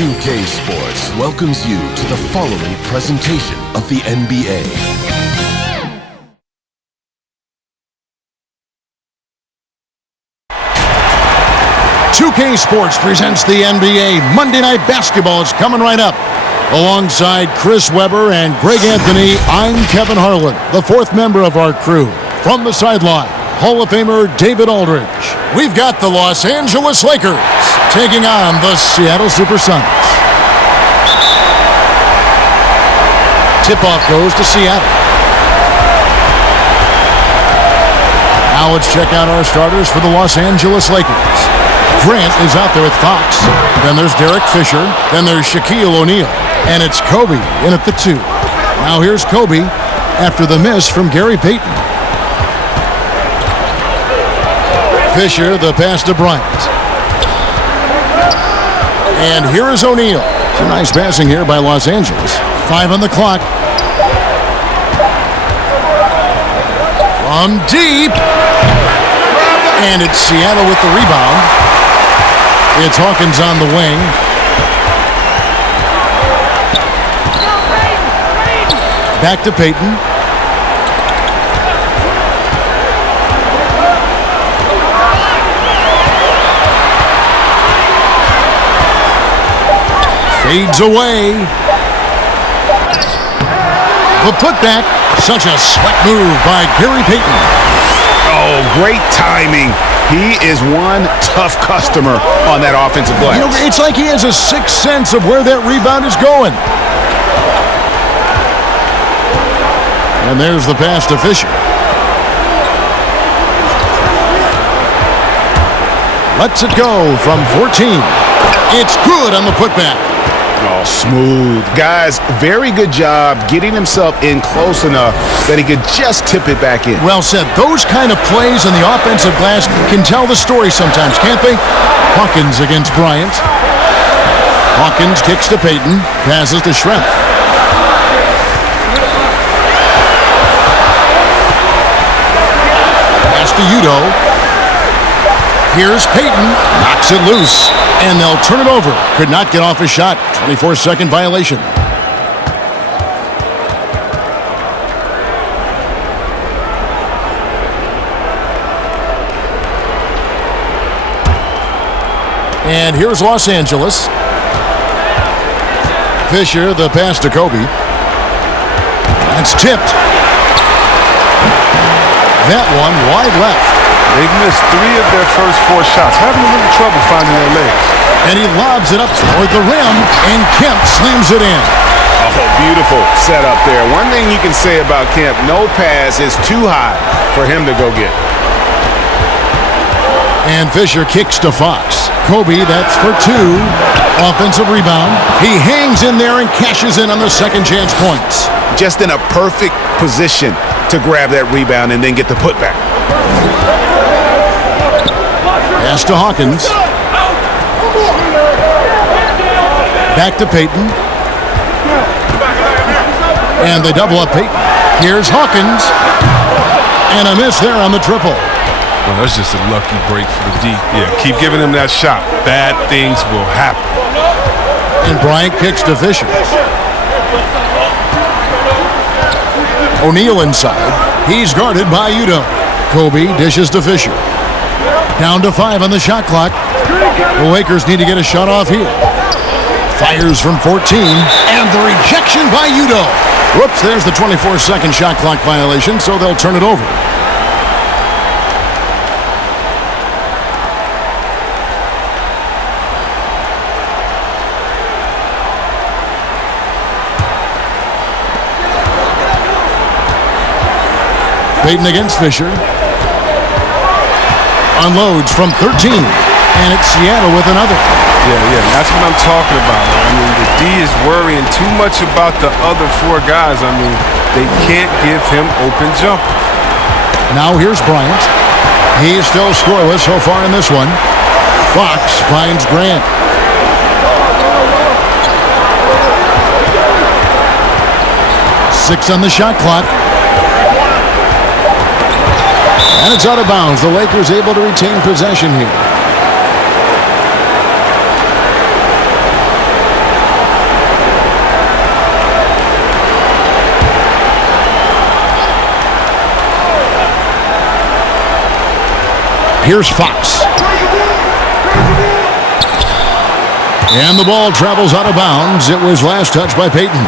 2K Sports welcomes you to the following presentation of the NBA. .2K Sports presents the NBA. Monday Night Basketball is coming right up. Alongside Chris Webber and Greg Anthony, I'm Kevin Harlan, the fourth member of our crew. From the sideline, Hall of Famer David Aldridge. We've got the Los Angeles Lakers taking on the Seattle SuperSonics. Tip-off goes to Seattle. Now let's check out our starters for the Los Angeles Lakers. Grant is out there with Fox. Then there's Derek Fisher. Then there's Shaquille O'Neal. And it's Kobe in at the 2. Now here's Kobe after the miss from Gary Payton. Fisher, the pass to Bryant. And here is O'Neal. Some nice passing here by Los Angeles. 5 on the clock. From deep. And it's Seattle with the rebound. It's Hawkins on the wing. Back to Payton. Fades away. The putback. Such a slick move by Gary Payton. Oh, great timing. He is one tough customer on that offensive glass. You know, it's like he has a sixth sense of where that rebound is going. And there's the pass to Fisher. Lets it go from 14. It's good on the putback. Oh, smooth. Guys, very good job getting himself in close enough that he could just tip it back in. Well said. Those kind of plays on the offensive glass can tell the story sometimes, can't they? Hawkins against Bryant. Hawkins kicks to Payton. Passes to Schrempf. Pass to Udo. Here's Payton. Knocks it loose. And they'll turn it over. Could not get off his shot. 24-second violation. And here's Los Angeles. Fisher, the pass to Kobe. That's tipped. That one wide left. They've missed 3 of their first 4 shots, having a little trouble finding their legs. And he lobs it up toward the rim, and Kemp slams it in. Oh, beautiful setup there. One thing you can say about Kemp, no pass is too high for him to go get. And Fisher kicks to Fox. Kobe, that's for 2. Offensive rebound. He hangs in there and cashes in on the second chance points. Just in a perfect position to grab that rebound and then get the putback. Pass to Hawkins. Back to Payton. And they double up Payton. Here's Hawkins. And a miss there on the triple. Well, that's just a lucky break for the D. Yeah, keep giving him that shot. Bad things will happen. And Bryant kicks to Fisher. O'Neal inside. He's guarded by Udo. Kobe dishes to Fisher. Down to 5 on the shot clock. The Lakers need to get a shot off here. Fires from 14. And the rejection by Udo. Whoops, there's the 24-second shot clock violation, so they'll turn it over. Payton against Fisher. Unloads from 13. And it's Seattle with another. Yeah, that's what I'm talking about. I mean, the D is worrying too much about the other 4 guys. I mean, they can't give him open jumpers. Now here's Bryant. He's still scoreless so far in this one. Fox finds Grant. Six on the shot clock. And it's out of bounds. The Lakers able to retain possession here. Here's Fox. And the ball travels out of bounds. It was last touched by Payton.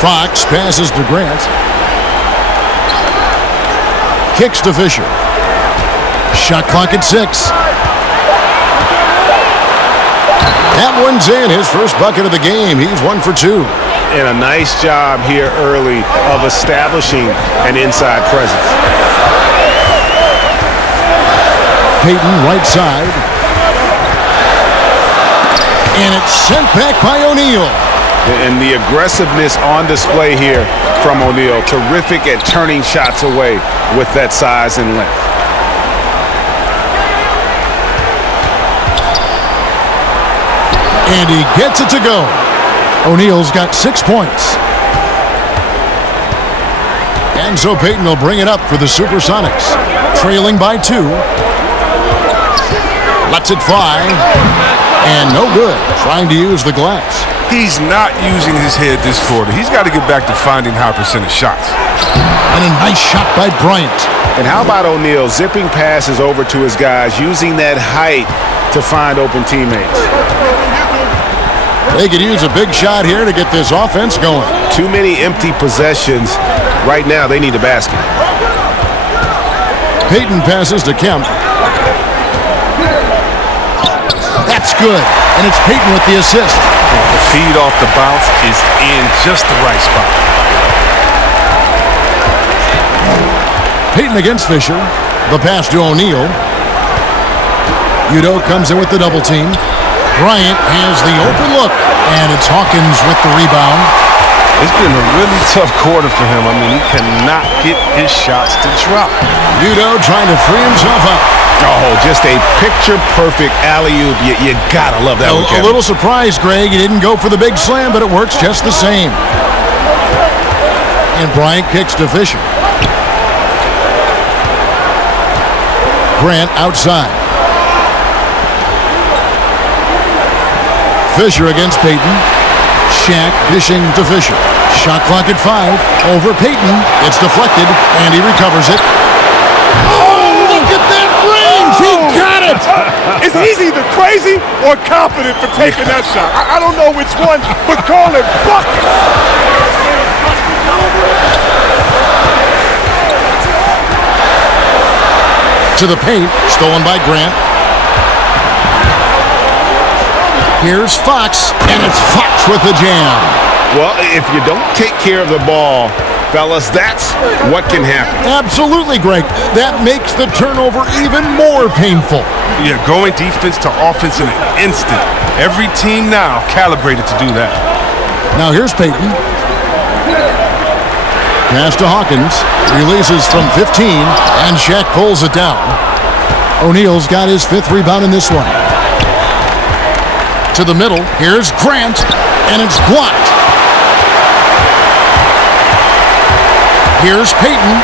Fox passes to Grant. Kicks to Fisher. Shot clock at 6. That one's in. His first bucket of the game. He's 1 for 2. And a nice job here early of establishing an inside presence. Payton right side. And it's sent back by O'Neal. And the aggressiveness on display here from O'Neal. Terrific at turning shots away with that size and length. And he gets it to go. O'Neal's got 6 points. And so Payton will bring it up for the SuperSonics. Trailing by 2. Lets it fly. And no good. Trying to use the glass. He's not using his head this quarter. He's got to get back to finding high percentage shots. And a nice shot by Bryant. And how about O'Neal zipping passes over to his guys, using that height to find open teammates. They could use a big shot here to get this offense going. Too many empty possessions. Right now, they need a basket. Payton passes to Kemp. That's good. And it's Payton with the assist. The feed off the bounce is in just the right spot. Payton against Fisher. The pass to O'Neal. Udo comes in with the double team. Bryant has the open look. And it's Hawkins with the rebound. It's been a really tough quarter for him. I mean, he cannot get his shots to drop. Udo trying to free himself up. Oh, just a picture-perfect alley-oop. You gotta love that one, Kevin. A little surprised, Greg. He didn't go for the big slam, but it works just the same. And Bryant kicks to Fisher. Grant outside. Fisher against Payton. Shaq dishing to Fisher. Shot clock at 5. Over Payton. It's deflected, and he recovers it. Oh, look at that range! He got it! He's either crazy or confident for taking that shot. I don't know which one, but call it bucket. To the paint, stolen by Grant. Here's Fox, and it's Fox with the jam. Well, if you don't take care of the ball, fellas, that's what can happen. Absolutely, Greg. That makes the turnover even more painful. Yeah, going defense to offense in an instant. Every team now calibrated to do that. Now here's Payton. Pass to Hawkins. Releases from 15, and Shaq pulls it down. O'Neal's got his 5th rebound in this one. To the middle. Here's Grant, and it's blocked. Here's Payton.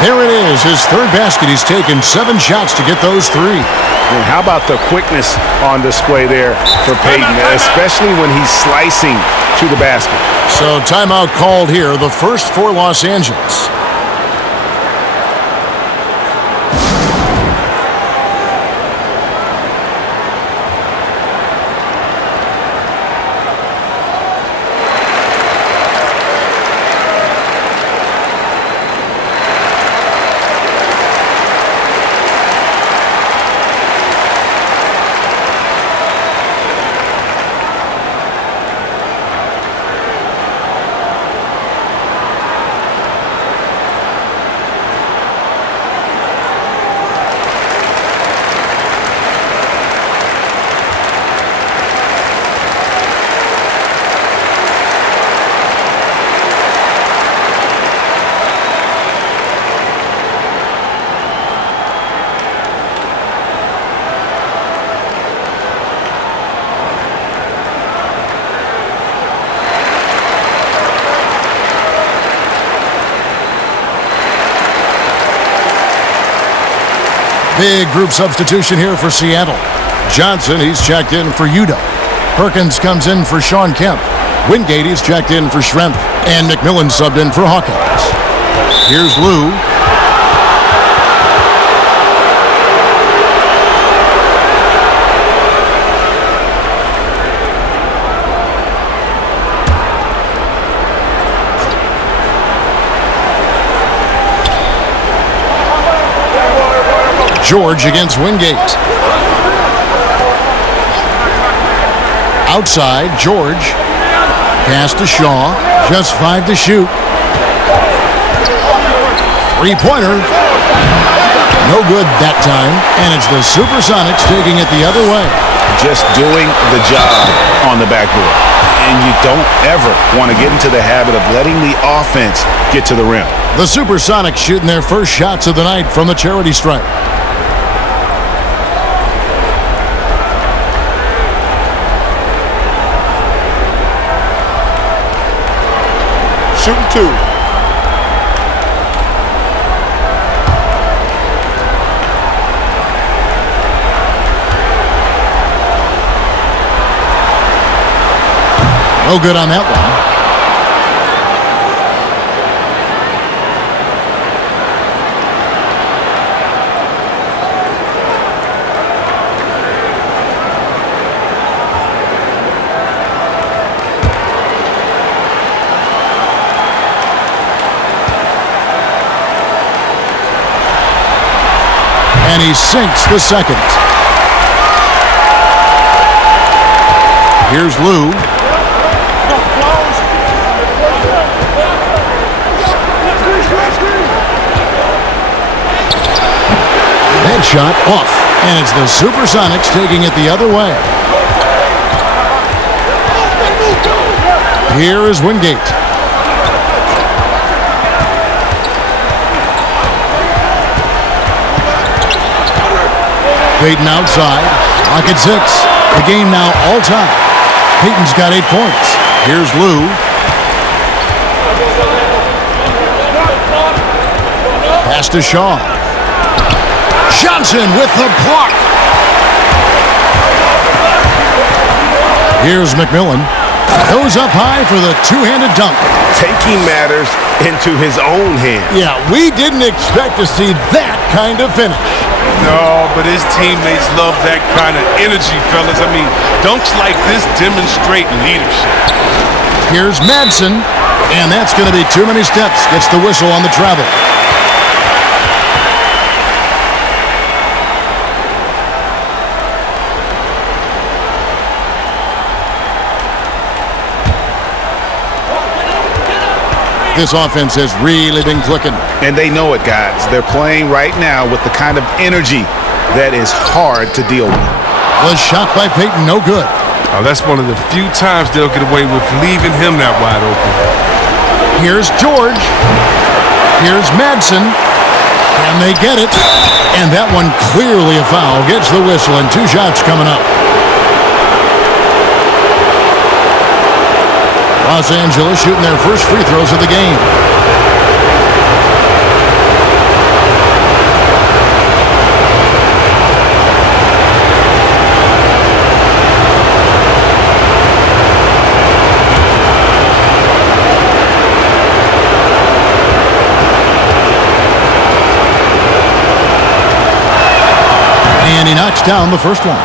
There it is, his 3rd basket. He's taken 7 shots to get those 3. And how about the quickness on display there for Payton, especially when he's slicing to the basket. So timeout called here, the first for Los Angeles. Big group substitution here for Seattle. Johnson, he's checked in for Udo. Perkins comes in for Sean Kemp. Wingate, he's checked in for Schrempf. And McMillan subbed in for Hawkins. Here's Lou. George against Wingate. Outside, George. Pass to Shaw. Just 5 to shoot. Three-pointer. No good that time. And it's the SuperSonics taking it the other way. Just doing the job on the backboard. And you don't ever want to get into the habit of letting the offense get to the rim. The SuperSonics shooting their first shots of the night from the charity stripe. Shooting 2. No good on that one. And he sinks the second. Here's Lou. Headshot off. And it's the SuperSonics taking it the other way. Here is Wingate. Payton outside. Pocket 6. The game now all time. Payton's got 8 points. Here's Lou. Pass to Shaw. Johnson with the block. Here's McMillan. Goes up high for the two-handed dunk. Taking matters into his own hands. Yeah, we didn't expect to see that kind of finish. No, but his teammates love that kind of energy, fellas. I mean, dunks like this demonstrate leadership. Here's Madsen, and that's going to be too many steps. Gets the whistle on the travel. This offense has really been clicking. And they know it, guys. They're playing right now with the kind of energy that is hard to deal with. Was shot by Payton, no good. Oh, that's one of the few times they'll get away with leaving him that wide open. Here's George. Here's Madsen. Can they get it? And that one clearly a foul. Gets the whistle, and 2 shots coming up. Los Angeles shooting their first free throws of the game. And he knocks down the first one.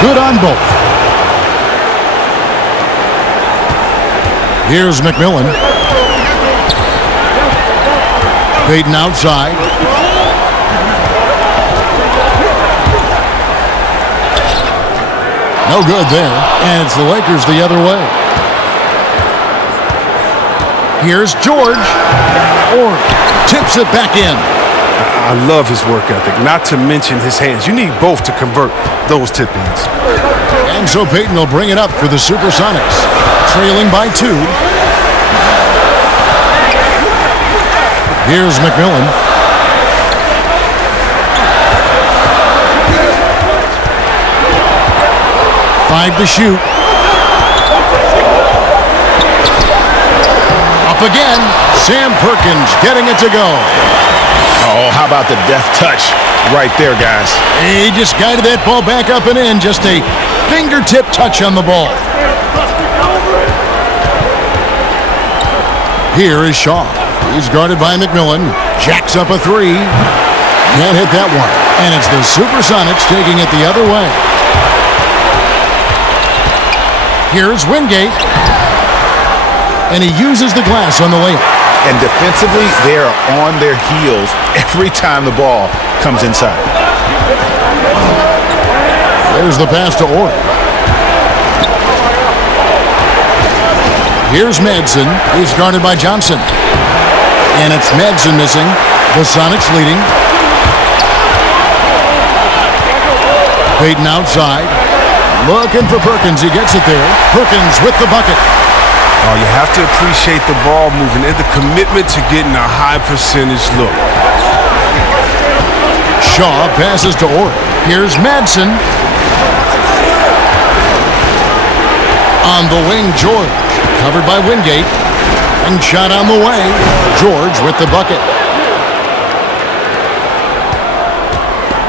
Good on both. Here's McMillan. Payton outside. No good there. And it's the Lakers the other way. Here's George. Or tips it back in. I love his work ethic, not to mention his hands. You need both to convert those tip-ins. And so Payton will bring it up for the SuperSonics, trailing by 2. Here's McMillan. Five to shoot. Up again. Sam Perkins getting it to go. Oh, how about the deft touch right there, guys? He just guided that ball back up and in. Just a fingertip touch on the ball. Here is Shaw. He's guarded by McMillan. Jacks up a three. Can't hit that one. And it's the SuperSonics taking it the other way. Here's Wingate. And he uses the glass on the layup. And defensively, they are on their heels every time the ball comes inside. There's the pass to Orr. Here's Madsen. He's guarded by Johnson. And it's Madsen missing. The Sonics leading. Payton outside. Looking for Perkins. He gets it there. Perkins with the bucket. Oh, you have to appreciate the ball moving and the commitment to getting a high percentage look. Shaw passes to Orr. Here's Madsen. On the wing, George. Covered by Wingate. And shot on the way. George with the bucket.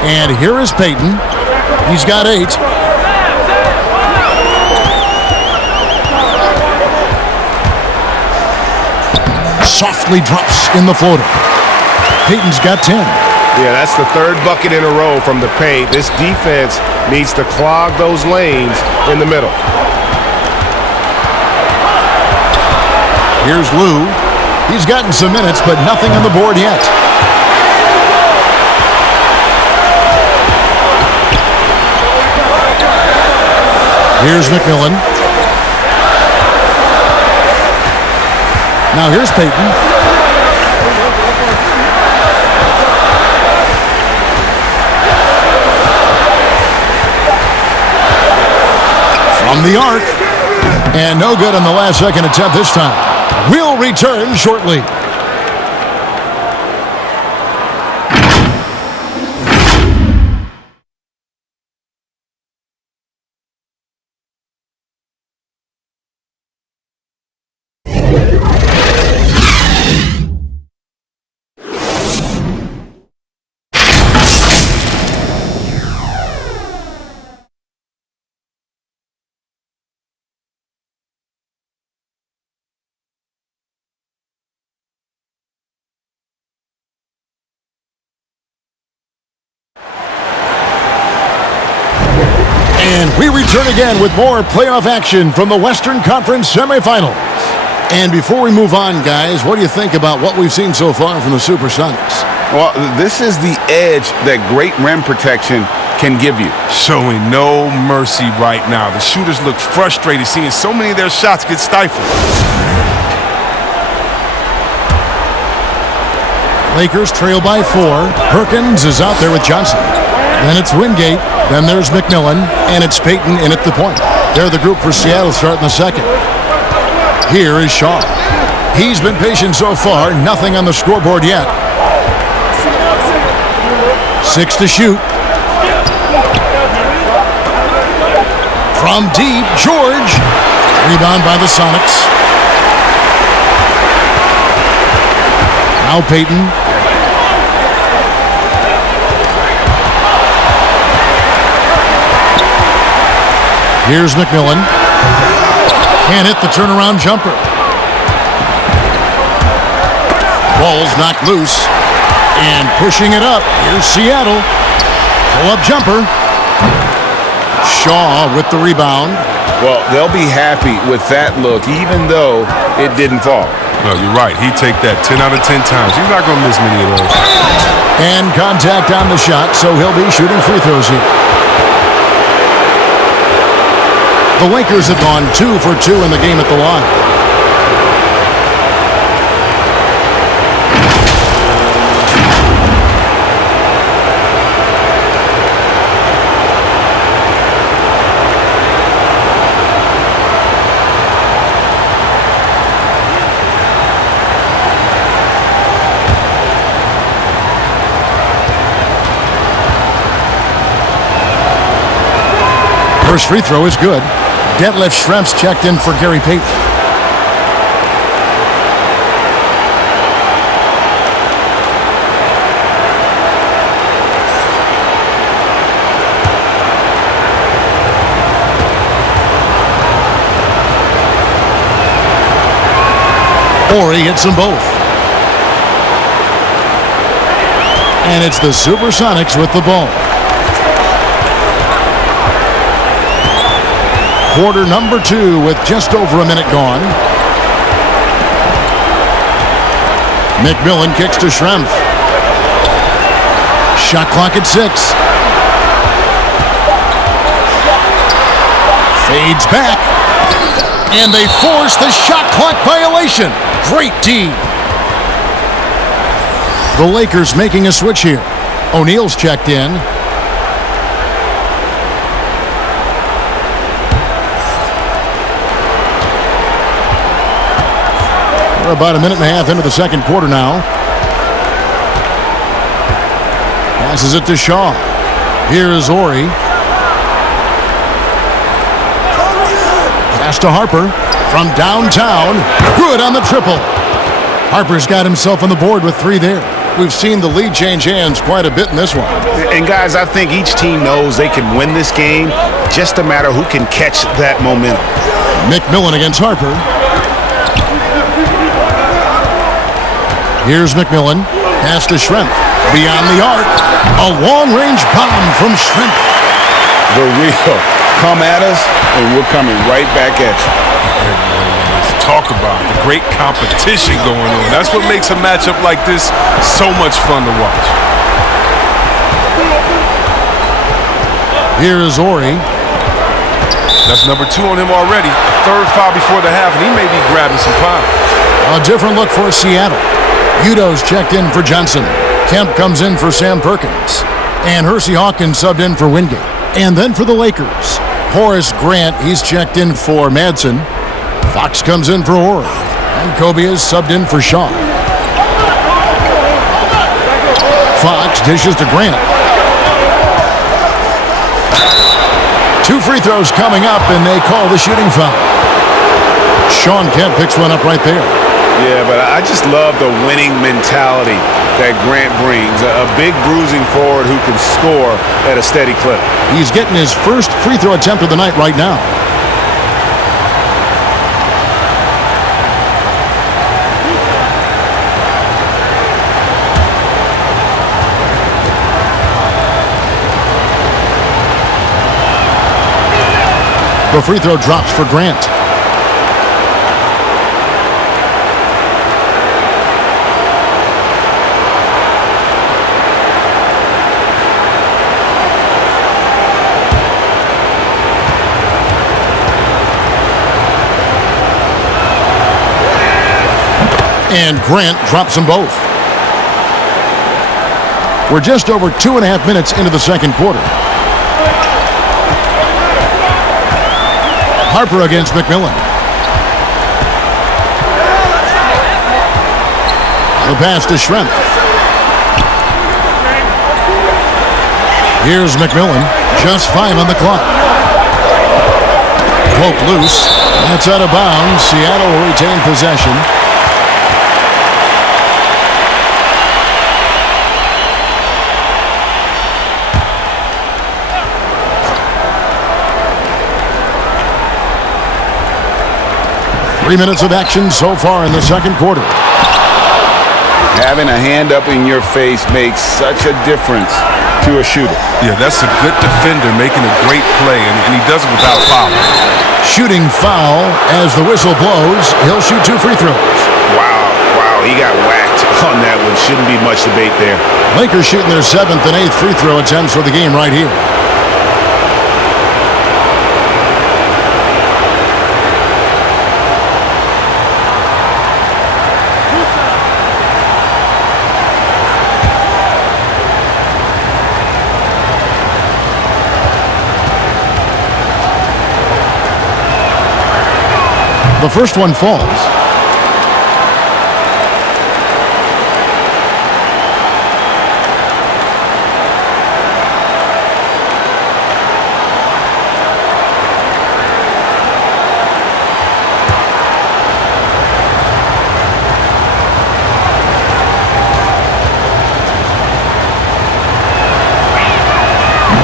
And here is Payton. He's got 8. Softly drops in the floater. Payton's got 10. Yeah, that's the third bucket in a row from the paint. This defense needs to clog those lanes in the middle. Here's Lou. He's gotten some minutes, but nothing on the board yet. Here's McMillan. Now here's Payton. From the arc. And no good on the last second attempt this time. We'll return shortly. And we return again with more playoff action from the Western Conference semifinals. And before we move on, guys, what do you think about what we've seen so far from the SuperSonics? Well, this is the edge that great rim protection can give you. Showing no mercy right now. The shooters look frustrated seeing so many of their shots get stifled. Lakers trail by 4. Perkins is out there with Johnson. Then it's Wingate. Then there's McMillan. And it's Payton in at the point. They're the group for Seattle starting the second. Here is Shaw. He's been patient so far. Nothing on the scoreboard yet. 6 to shoot. From deep, George. Rebound by the Sonics. Now Payton. Here's McMillan. Can't hit the turnaround jumper. Ball's knocked loose. And pushing it up. Here's Seattle. Pull-up jumper. Shaw with the rebound. Well, they'll be happy with that look, even though it didn't fall. No, you're right. He'd take that 10 out of 10 times. He's not going to miss many of those. And contact on the shot, so he'll be shooting free throws here. The Lakers have gone 2 for 2 in the game at the line. First free throw is good. Detlef Schrempf's checked in for Gary Payton. Ori hits them both. And it's the SuperSonics with the ball. Quarter number 2 with just over a minute gone. McMillan kicks to Schrempf. Shot clock at 6. Fades back. And they force the shot clock violation. Great D. The Lakers making a switch here. O'Neal's checked in. We're about a minute and a half into the second quarter now. Passes it to Shaw. Here's Ori. Pass to Harper from downtown. Good on the triple. Harper's got himself on the board with 3 there. We've seen the lead change hands quite a bit in this one. And guys, I think each team knows they can win this game. Just a matter who can catch that momentum. McMillan against Harper. Here's McMillan. Pass to Schrempf. Beyond the arc. A long-range bomb from Schrempf. The real. Come at us, and we're coming right back at you. Let's talk about the great competition going on. That's what makes a matchup like this so much fun to watch. Here is Ori. That's number 2 on him already. A third foul before the half, and he may be grabbing some pounds. A different look for Seattle. Udo's checked in for Johnson. Kemp comes in for Sam Perkins. And Hersey Hawkins subbed in for Wingate. And then for the Lakers, Horace Grant, he's checked in for Madsen. Fox comes in for Ori. And Kobe is subbed in for Shaw. Fox dishes to Grant. 2 free throws coming up, and they call the shooting foul. Sean Kemp picks one up right there. Yeah, but I just love the winning mentality that Grant brings. A big bruising forward who can score at a steady clip. He's getting his first free throw attempt of the night right now. The free throw drops for Grant. And Grant drops them both. We're just over 2.5 minutes into the second quarter. Harper against McMillan. The pass to Schrempf. Here's McMillan. Just 5 on the clock. Poked loose. That's out of bounds. Seattle will retain possession. Three minutes of action so far in the second quarter. Having a hand up in your face makes such a difference to a shooter. Yeah, that's a good defender making a great play, and he does it without fouling. Shooting foul as the whistle blows. He'll shoot 2 free throws. Wow, he got whacked on that one. Shouldn't be much debate there. Lakers shooting their 7th and 8th free throw attempts for the game right here. The first one falls.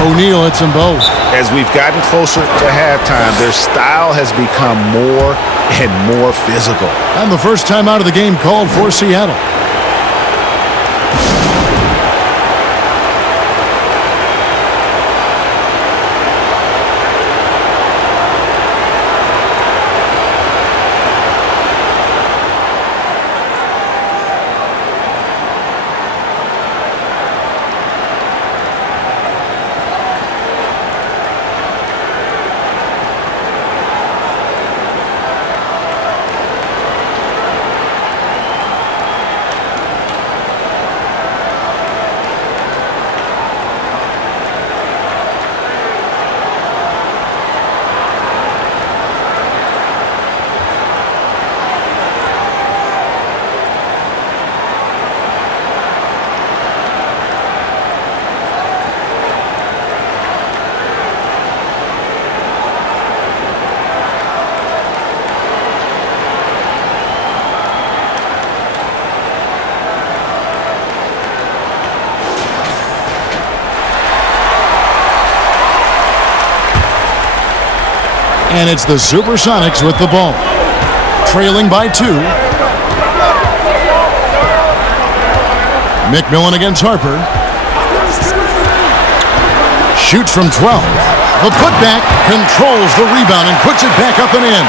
O'Neal hits them both. As we've gotten closer to halftime, their style has become more and more physical. And the first time out of the game called for Seattle. And it's the SuperSonics with the ball. Trailing by 2. McMillan against Harper. Shoots from 12. The putback controls the rebound and puts it back up and in.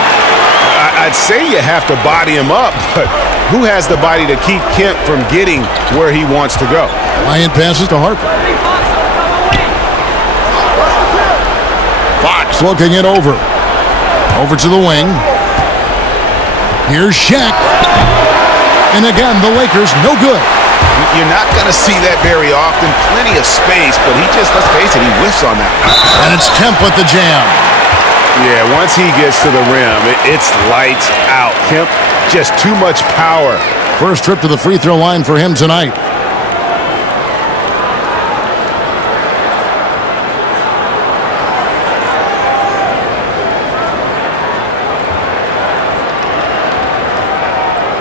I'd say you have to body him up, but who has the body to keep Kemp from getting where he wants to go? Ryan passes to Harper. Fox looking it over. Over to the wing. Here's Shaq. And again, the Lakers no good. You're not going to see that very often. Plenty of space, but he just, let's face it, he whiffs on that. And it's Kemp with the jam. Yeah, once he gets to the rim, it's lights out. Kemp, just too much power. First trip to the free throw line for him tonight.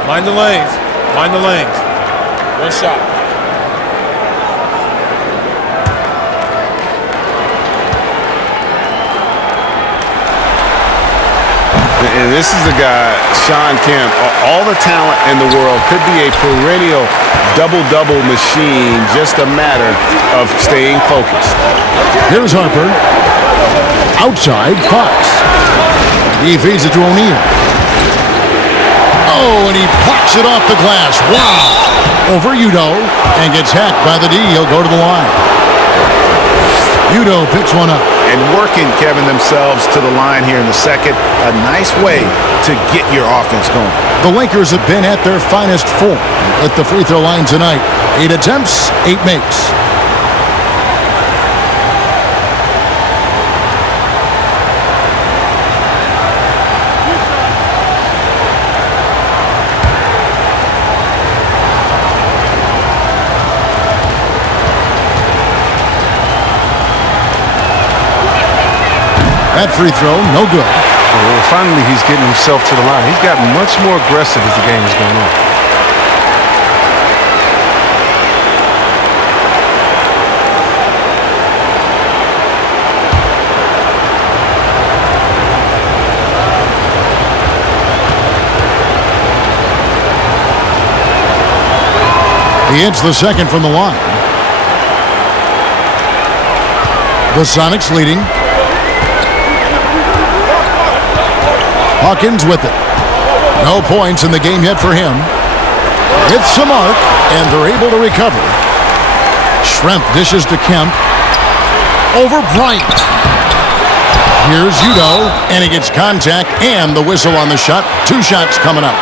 Mind the lanes. Mind the lanes. One shot. And this is the guy, Shawn Kemp. All the talent in the world, could be a perennial double-double machine. Just a matter of staying focused. Here's Harper. Outside, Fox. He feeds it to O'Neal. Oh, and he pops it off the glass. Wow. Over Udo and gets hacked by the D. He'll go to the line. Udo picks one up. And working, Kevin, themselves to the line here in the second. A nice way to get your offense going. The Lakers have been at their finest form at the free throw line tonight. 8 attempts, 8 makes. That free throw, no good. Well, finally, he's getting himself to the line. He's gotten much more aggressive as the game has gone on. He hits the second from the line. The Sonics leading. Hawkins with it. No points in the game yet for him. Hits the mark, and they're able to recover. Schrempf dishes to Kemp. Over Bryant. Here's Udo, and he gets contact and the whistle on the shot. 2 shots coming up.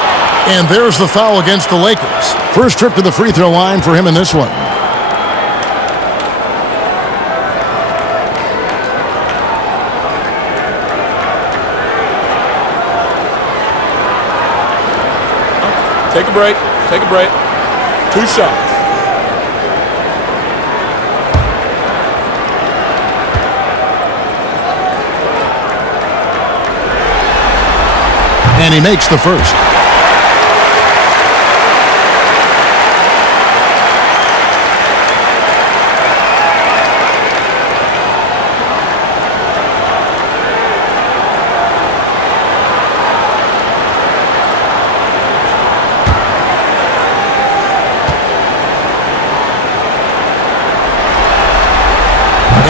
And there's the foul against the Lakers. First trip to the free throw line for him in this one. Take a break. Take a break. 2 shots. And he makes the first.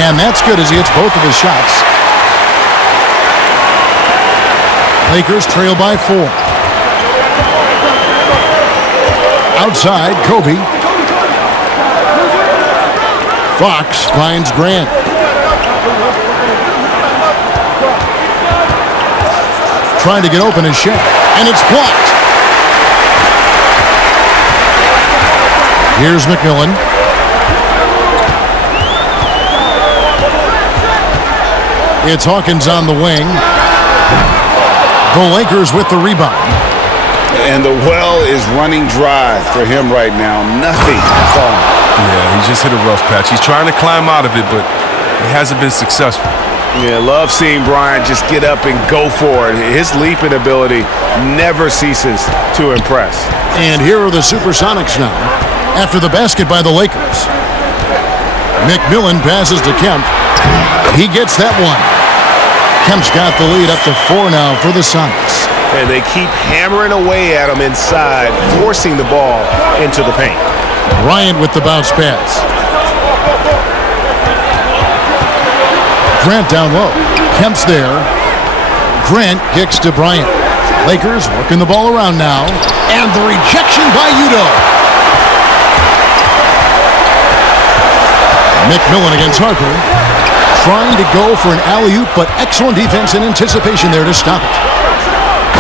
And that's good as he hits both of his shots. Lakers trail by 4. Outside, Kobe. Fox finds Grant. Trying to get open is Shaq, and it's blocked. Here's McMillan. It's Hawkins on the wing. The Lakers with the rebound. And the well is running dry for him right now. Nothing falling. Yeah, he just hit a rough patch. He's trying to climb out of it, but he hasn't been successful. Yeah, love seeing Bryant just get up and go for it. His leaping ability never ceases to impress. And here are the SuperSonics now. After the basket by the Lakers. McMillan passes to Kemp. He gets that one. Kemp's got the lead up to 4 now for the Sonics. And they keep hammering away at him inside, forcing the ball into the paint. Bryant with the bounce pass. Grant down low. Kemp's there. Grant kicks to Bryant. Lakers working the ball around now. And the rejection by Udo. McMillan against Harper. Trying to go for an alley-oop, but excellent defense and anticipation there to stop it.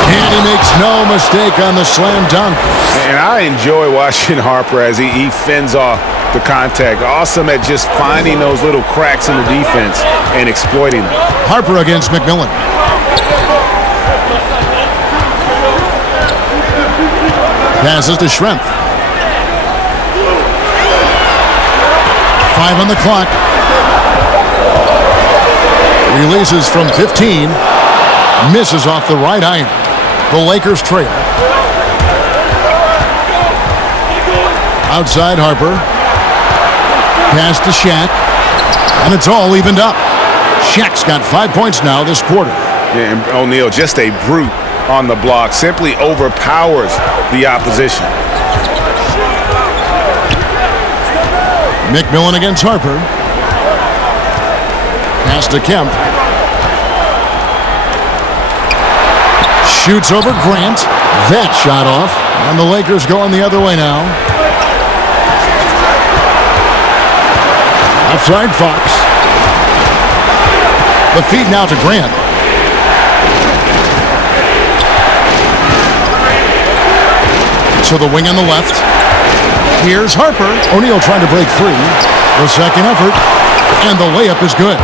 And he makes no mistake on the slam dunk. And I enjoy watching Harper as he fends off the contact. Awesome at just finding those little cracks in the defense and exploiting them. Harper against McMillan. Passes to Schrempf. 5 on the clock. Releases from 15. Misses off the right iron. The Lakers trail. Outside Harper. Pass to Shaq. And it's all evened up. Shaq's got 5 points now this quarter. Yeah, and O'Neal, just a brute on the block. Simply overpowers the opposition. McMillan against Harper. Pass to Kemp. Shoots over Grant. That shot off. And the Lakers going the other way now. Outside Fox. The feed now to Grant. To the wing on the left. Here's Harper. O'Neal trying to break free. The second effort. And the layup is good.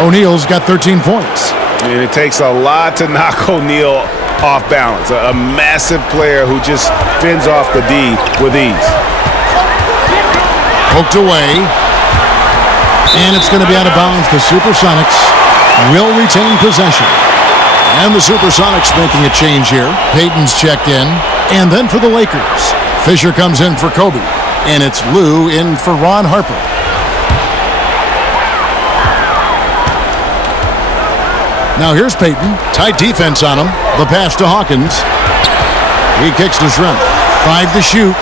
O'Neal's got 13 points. And it takes a lot to knock O'Neal off balance. A massive player who just fends off the D with ease. Poked away. And it's going to be out of bounds. The SuperSonics will retain possession. And the SuperSonics making a change here. Payton's checked in. And then for the Lakers, Fisher comes in for Kobe. And it's Lou in for Ron Harper. Now here's Payton. Tight defense on him. The pass to Hawkins. He kicks to Schrempf. 5 to shoot.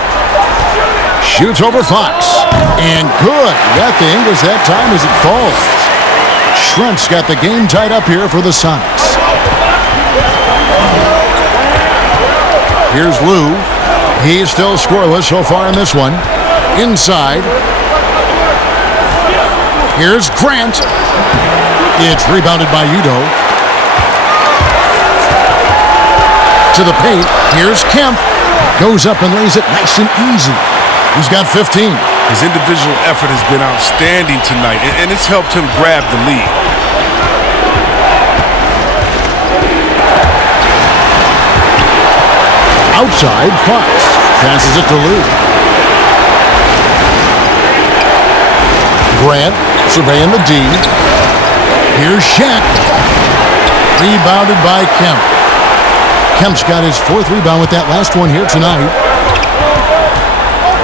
Shoots over Fox. And good. Got the English that time as it falls. Schrempf's got the game tied up here for the Sonics. Here's Lou. He's still scoreless so far in this one. Inside. Here's Grant. It's rebounded by Udo. To the paint. Here's Kemp. Goes up and lays it nice and easy. He's got 15. His individual effort has been outstanding tonight, and it's helped him grab the lead. Outside, Fox passes it to Lou. Grant surveying the D. Here's Shaq. Rebounded by Kemp. Kemp's got his 4th rebound with that last one here tonight.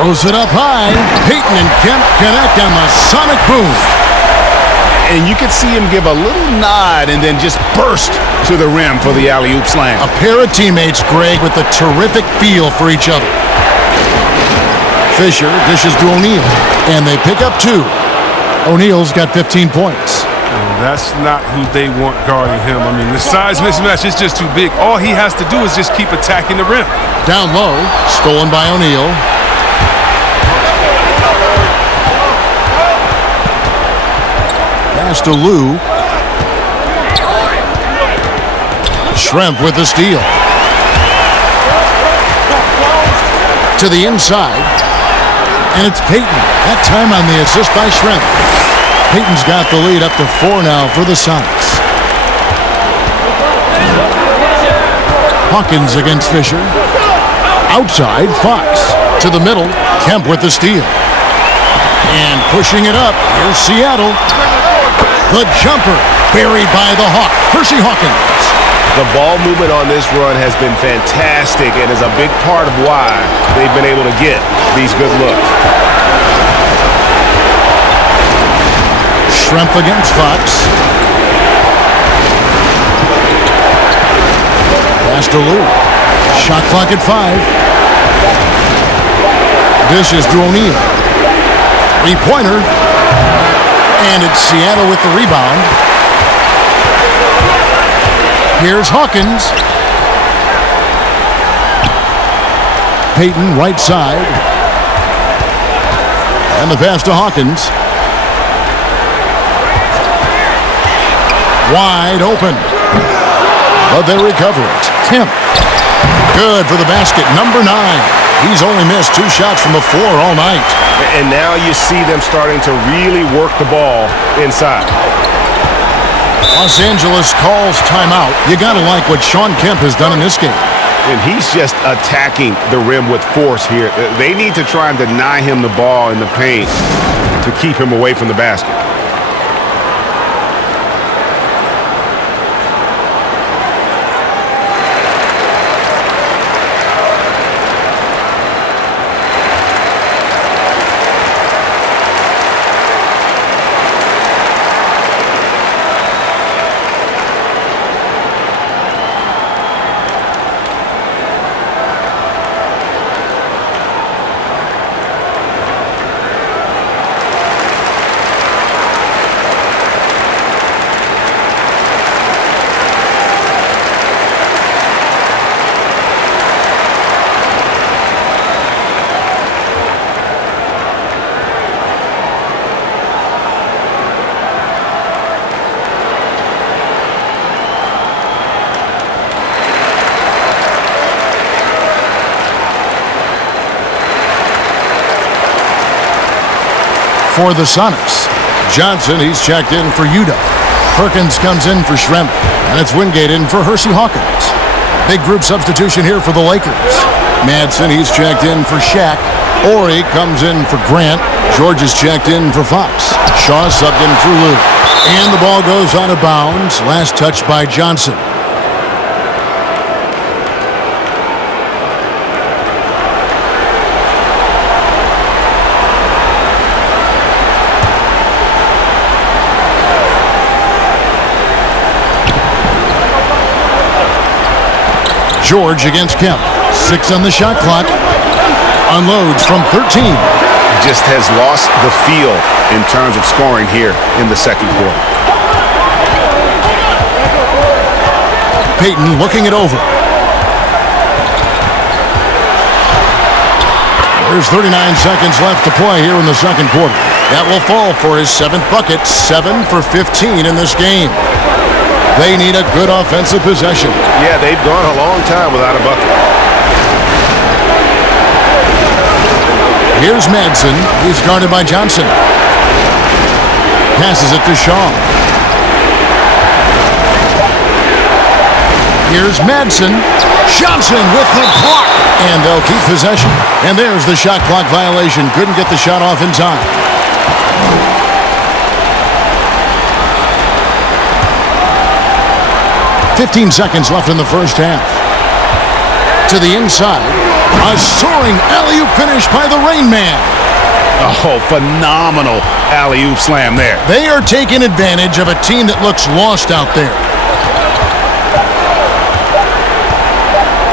Throws it up high. Payton and Kemp connect on the sonic boom. And you could see him give a little nod and then just burst to the rim for the alley-oop slam. A pair of teammates, Greg, with a terrific feel for each other. Fisher dishes to O'Neal, and they pick up 2. O'Neal's got 15 points. That's not who they want guarding him. I mean, the size mismatch is just too big. All he has to do is just keep attacking the rim. Down low, stolen by O'Neal. Pass to Lou. Schrempf with the steal. To the inside. And it's Payton. That time on the assist by Schrempf. Payton's got the lead up to 4 now for the Sonics. Hawkins against Fisher. Outside, Fox. To the middle, Kemp with the steal. And pushing it up, here's Seattle. The jumper, buried by the Hawk, Hershey Hawkins. The ball movement on this run has been fantastic and is a big part of why they've been able to get these good looks. Schrempf against Fox. Pass to Lou. Shot clock at 5. Dishes to O'Neal. Three-pointer. And it's Seattle with the rebound. Here's Hawkins. Payton, right side. And the pass to Hawkins. Wide open. But they recover it. Kemp. Good for the basket. Number 9. He's only missed 2 shots from the floor all night. And now you see them starting to really work the ball inside. Los Angeles calls timeout. You got to like what Shawn Kemp has done in this game. And he's just attacking the rim with force here. They need to try and deny him the ball in the paint to keep him away from the basket. For the Sonics, Johnson, he's checked in for Utah. Perkins comes in for Schrempf, and it's Wingate in for Hershey Hawkins. Big group substitution here for the Lakers. Madsen, he's checked in for Shaq. Ori comes in for Grant. George is checked in for Fox. Shaw subbed in for Lou. And the ball goes out of bounds. Last touch by Johnson. George against Kemp. 6 on the shot clock. Unloads from 13. Just has lost the feel in terms of scoring here in the second quarter. Payton looking it over. There's 39 seconds left to play here in the second quarter. That will fall for his 7th bucket. 7 for 15 in this game. They need a good offensive possession. Yeah, they've gone a long time without a bucket. Here's Madsen. He's guarded by Johnson. Passes it to Shaw. Here's Madsen. Johnson with the block. And they'll keep possession. And there's the shot clock violation. Couldn't get the shot off in time. 15 seconds left in the first half. To the inside. A soaring alley-oop finish by the Rain Man. Oh, phenomenal alley-oop slam there. They are taking advantage of a team that looks lost out there.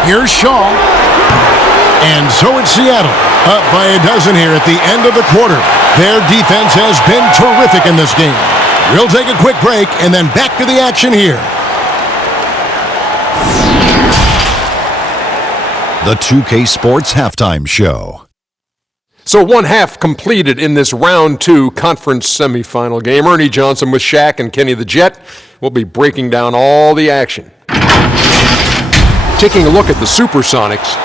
Here's Shaw. And so it's Seattle, up by a dozen here at the end of the quarter. Their defense has been terrific in this game. We'll take a quick break and then back to the action here. The 2K Sports Halftime Show. So one half completed in this round 2 conference semifinal game. Ernie Johnson with Shaq and Kenny the Jet will be breaking down all the action. Taking a look at the SuperSonics,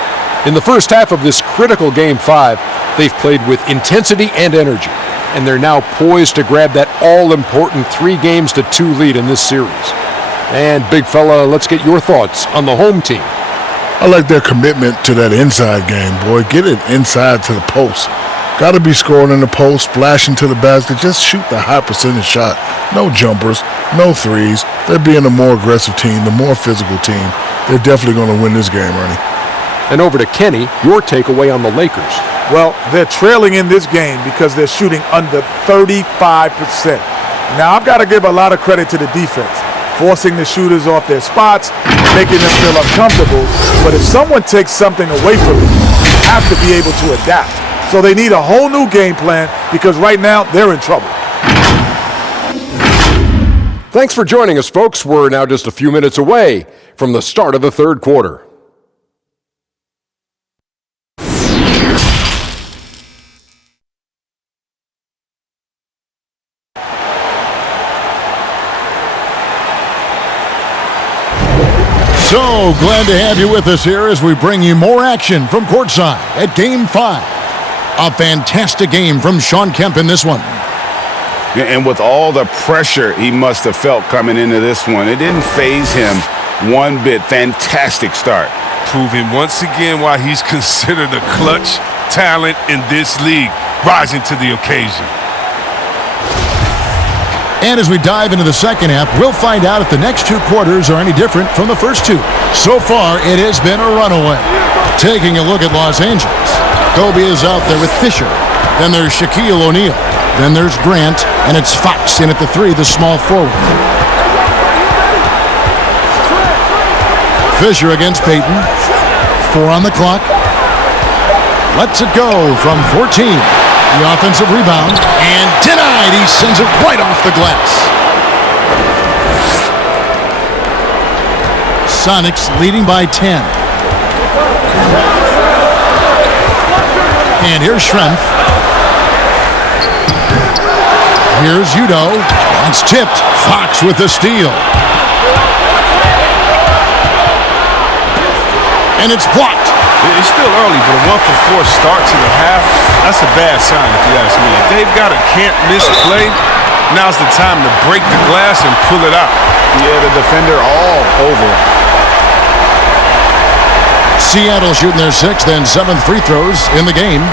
in the first half of this critical Game 5, they've played with intensity and energy, and they're now poised to grab that all-important 3-2 lead in this series. And big fella, let's get your thoughts on the home team. I like their commitment to that inside game, boy. Get it inside to the post. Got to be scoring in the post, splashing to the basket. Just shoot the high percentage shot. No jumpers, no threes. They're being a more aggressive team, the more physical team. They're definitely going to win this game, Ernie. And over to Kenny, your takeaway on the Lakers. Well, they're trailing in this game because they're shooting under 35%. Now, I've got to give a lot of credit to the defense, forcing the shooters off their spots, making them feel uncomfortable. But if someone takes something away from you, you have to be able to adapt. So they need a whole new game plan because right now they're in trouble. Thanks for joining us, folks. We're now just a few minutes away from the start of the third quarter. So glad to have you with us here as we bring you more action from courtside at Game 5. A fantastic game from Shawn Kemp in this one. And with all the pressure he must have felt coming into this one, it didn't faze him one bit. Fantastic start. Proving once again why he's considered a clutch talent in this league, rising to the occasion. And as we dive into the second half, we'll find out if the next 2 quarters are any different from the first 2. So far, it has been a runaway. Taking a look at Los Angeles, Kobe is out there with Fisher. Then there's Shaquille O'Neal. Then there's Grant, and it's Fox in at the 3, the small forward. Fisher against Payton. 4 on the clock. Lets it go from 14. The offensive rebound, and denied. He sends it right off the glass. Sonics leading by 10. And here's Schrempf. Here's Udo. It's tipped. Fox with the steal. And it's blocked. It's still early, but a 1-for-4 start to the half, that's a bad sign if you ask me. If they've got a can't-miss play, now's the time to break the glass and pull it out. Yeah, the defender all over it. Seattle shooting their 6th and 7th free throws in the game.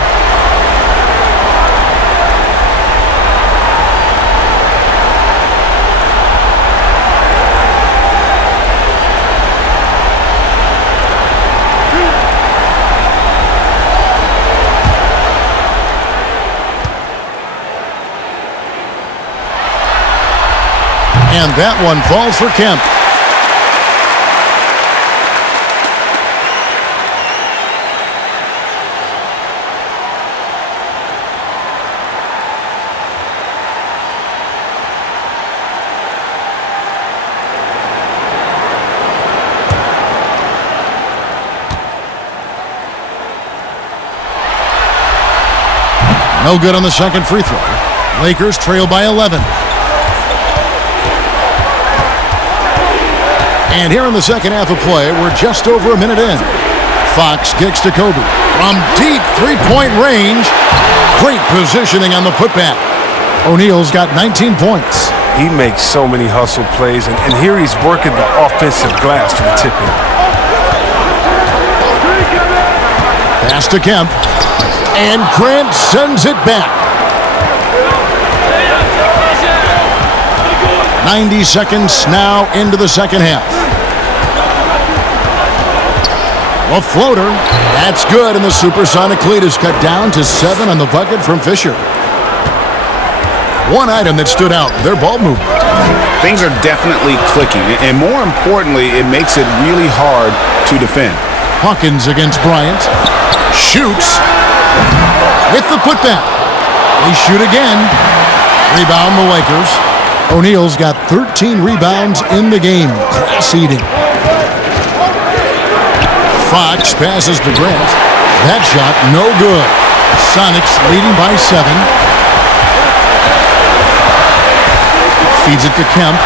And that one falls for Kemp. No good on the second free throw. Lakers trail by 11. And here in the second half of play, we're just over a minute in. Fox kicks to Kobe. From deep three-point range. Great positioning on the putback. O'Neal's got 19 points. He makes so many hustle plays, and here he's working the offensive glass for the tip-in. Pass to Kemp. And Grant sends it back. 90 seconds now into the second half. A floater. That's good, and the Supersonic lead is cut down to 7 on the bucket from Fisher. One item that stood out, their ball movement. Things are definitely clicking, and more importantly, it makes it really hard to defend. Hawkins against Bryant. Shoots. With the putback. They shoot again. Rebound the Lakers. O'Neal's got 13 rebounds in the game. Class eating. Fox passes to Grant. That shot no good. Sonics leading by 7. Feeds it to Kemp.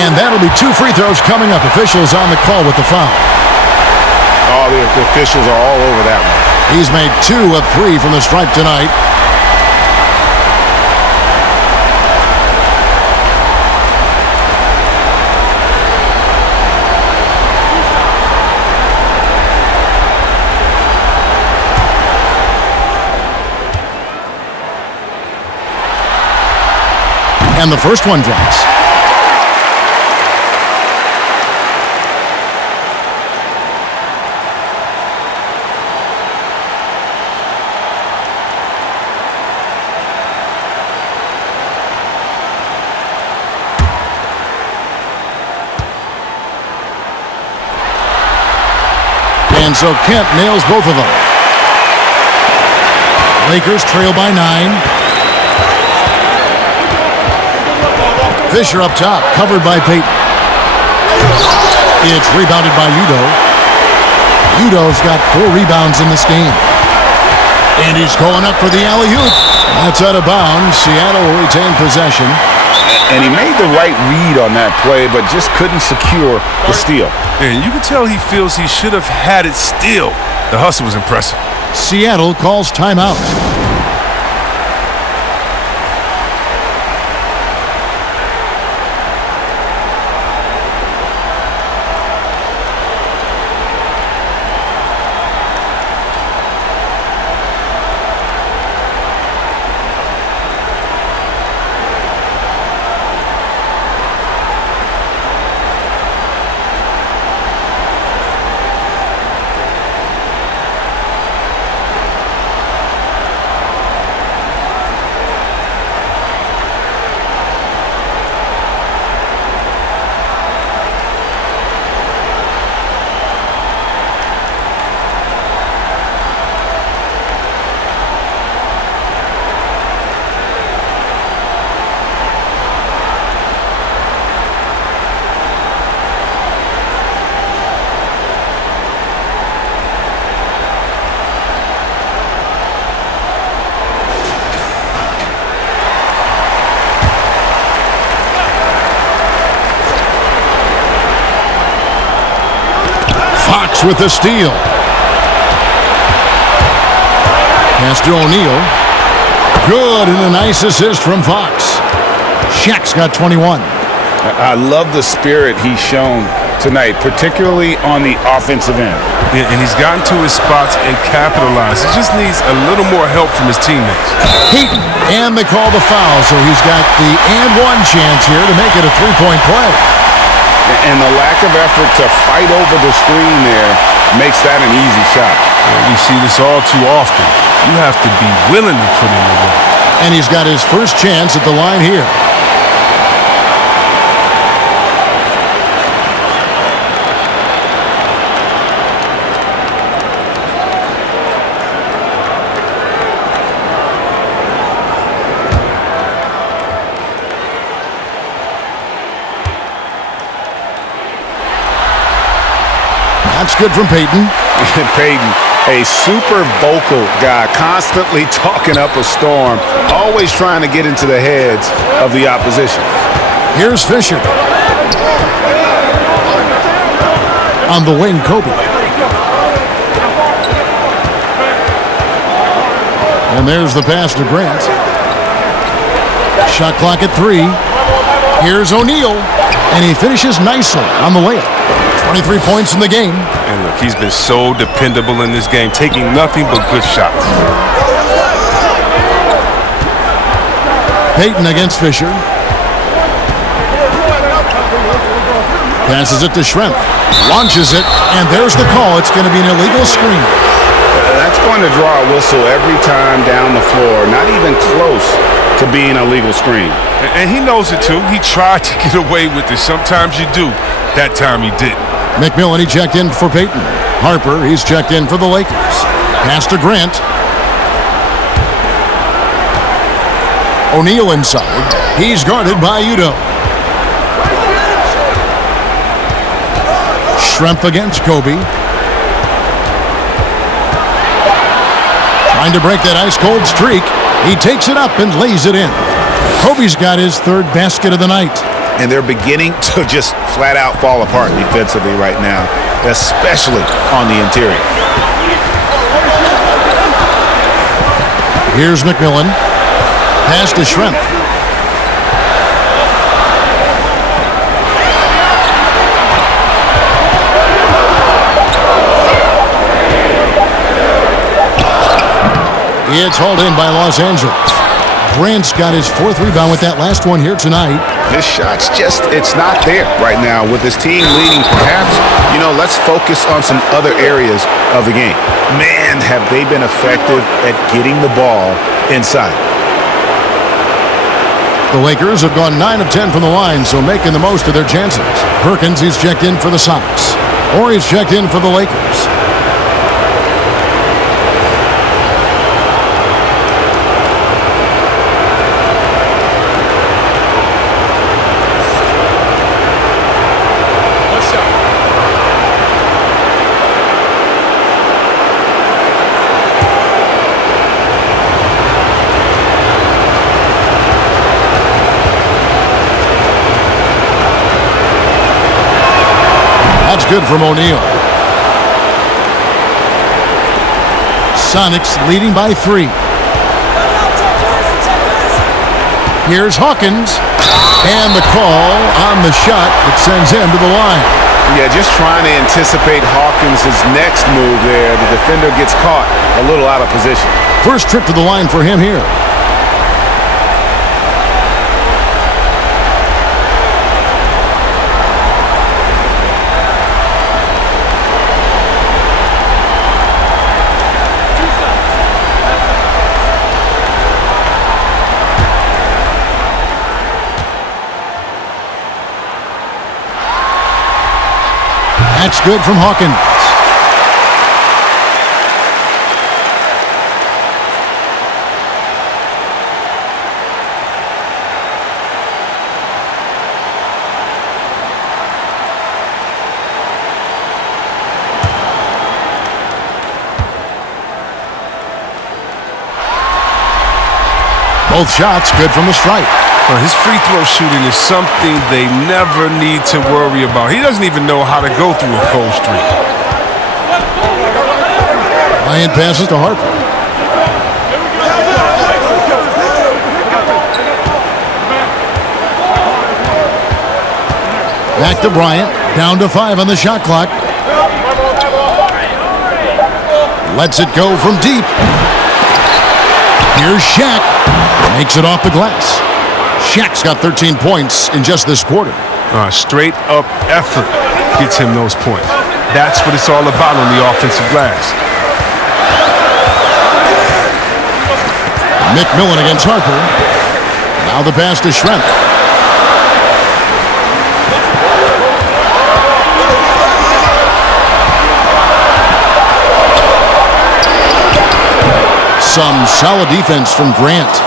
And that'll be 2 free throws coming up. Officials on the call with the foul. Oh, the officials are all over that one. He's made 2 of 3 from the stripe tonight. And the first one drops. And so Kemp nails both of them. Lakers trail by 9. Fisher up top, covered by Payton. It's rebounded by Udo. Udo's got 4 rebounds in this game. And he's going up for the alley-oop. That's out of bounds. Seattle will retain possession. And he made the right read on that play, but just couldn't secure the steal. And you can tell he feels he should have had it still. The hustle was impressive. Seattle calls timeout. With the steal. Pass to O'Neal. Good, and a nice assist from Fox. Shaq's got 21. I love the spirit he's shown tonight, particularly on the offensive end. Yeah, and he's gotten to his spots and capitalized. He just needs a little more help from his teammates. Payton, and they call the foul, so he's got the and one chance here to make it a 3-point play. And the lack of effort to fight over the screen there makes that an easy shot. We see this all too often. You have to be willing to put in the work. And he's got his first chance at the line here. That's good from Payton. Payton, a super vocal guy, constantly talking up a storm, always trying to get into the heads of the opposition. Here's Fisher. On the wing, Kobe. And there's the pass to Grant. Shot clock at 3. Here's O'Neal. And he finishes nicely on the layup. 23 points in the game. And look, he's been so dependable in this game, taking nothing but good shots. Payton against Fisher. Passes it to Schrempf. Launches it, and there's the call. It's going to be an illegal screen. That's going to draw a whistle every time down the floor. Not even close to being a legal screen. And he knows it too. He tried to get away with it. Sometimes you do. That time he didn't. McMillan, he checked in for Payton. Harper, he's checked in for the Lakers. Pass to Grant. O'Neal inside. He's guarded by Udo. Schrempf against Kobe. Trying to break that ice-cold streak. He takes it up and lays it in. Kobe's got his third basket of the night. And they're beginning to just flat out fall apart defensively right now, especially on the interior. Here's McMillan. Pass to Schrempf. It's hauled in by Los Angeles. Grant's got his fourth rebound with that last one here tonight. This shot's just, it's not there right now. With his team leading, perhaps, let's focus on some other areas of the game. Man, have they been effective at getting the ball inside. The Lakers have gone 9 of 10 from the line, so making the most of their chances. Perkins, he's checked in for the Sonics. Or he's checked in for the Lakers. Good from O'Neal. Sonics leading by 3. Here's Hawkins. And the call on the shot that sends him to the line. Yeah, just trying to anticipate Hawkins' next move there. The defender gets caught a little out of position. First trip to the line for him here. That's good from Hawkins. Both shots good from the stripe. His free throw shooting is something they never need to worry about. He doesn't even know how to go through a cold streak. Bryant passes to Harper. Back to Bryant. Down to 5 on the shot clock. Lets it go from deep. Here's Shaq. Makes it off the glass. Shaq's got 13 points in just this quarter. Straight up effort gets him those points. That's what it's all about on the offensive glass. McMillan against Harper. Now the pass to Schrempf. Some solid defense from Grant.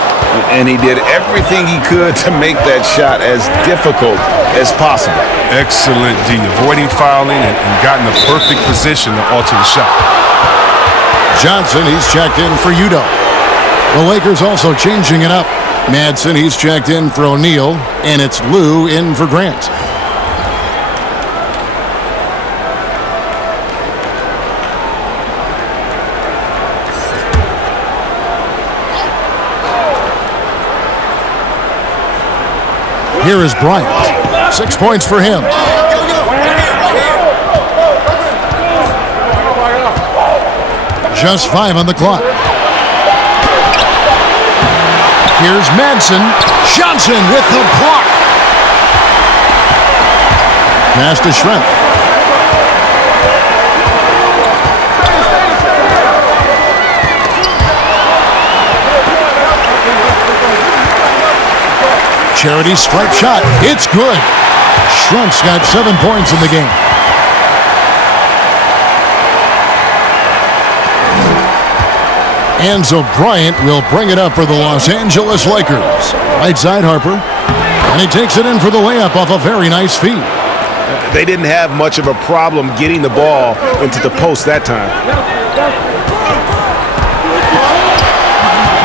And he did everything he could to make that shot as difficult as possible. Excellent D, avoiding fouling and got in the perfect position to alter the shot. Johnson, he's checked in for Udo. The Lakers also changing it up. Madsen, he's checked in for O'Neal, and it's Lou in for Grant. Here is Bryant. 6 points for him. Just 5 on the clock. Here's Madsen. Johnson with the block. Pass to Schrempf. Charity stripe shot. It's good. Schrempf's got 7 points in the game. And so Bryant will bring it up for the Los Angeles Lakers. Right side Harper. And he takes it in for the layup off a very nice feed. They didn't have much of a problem getting the ball into the post that time.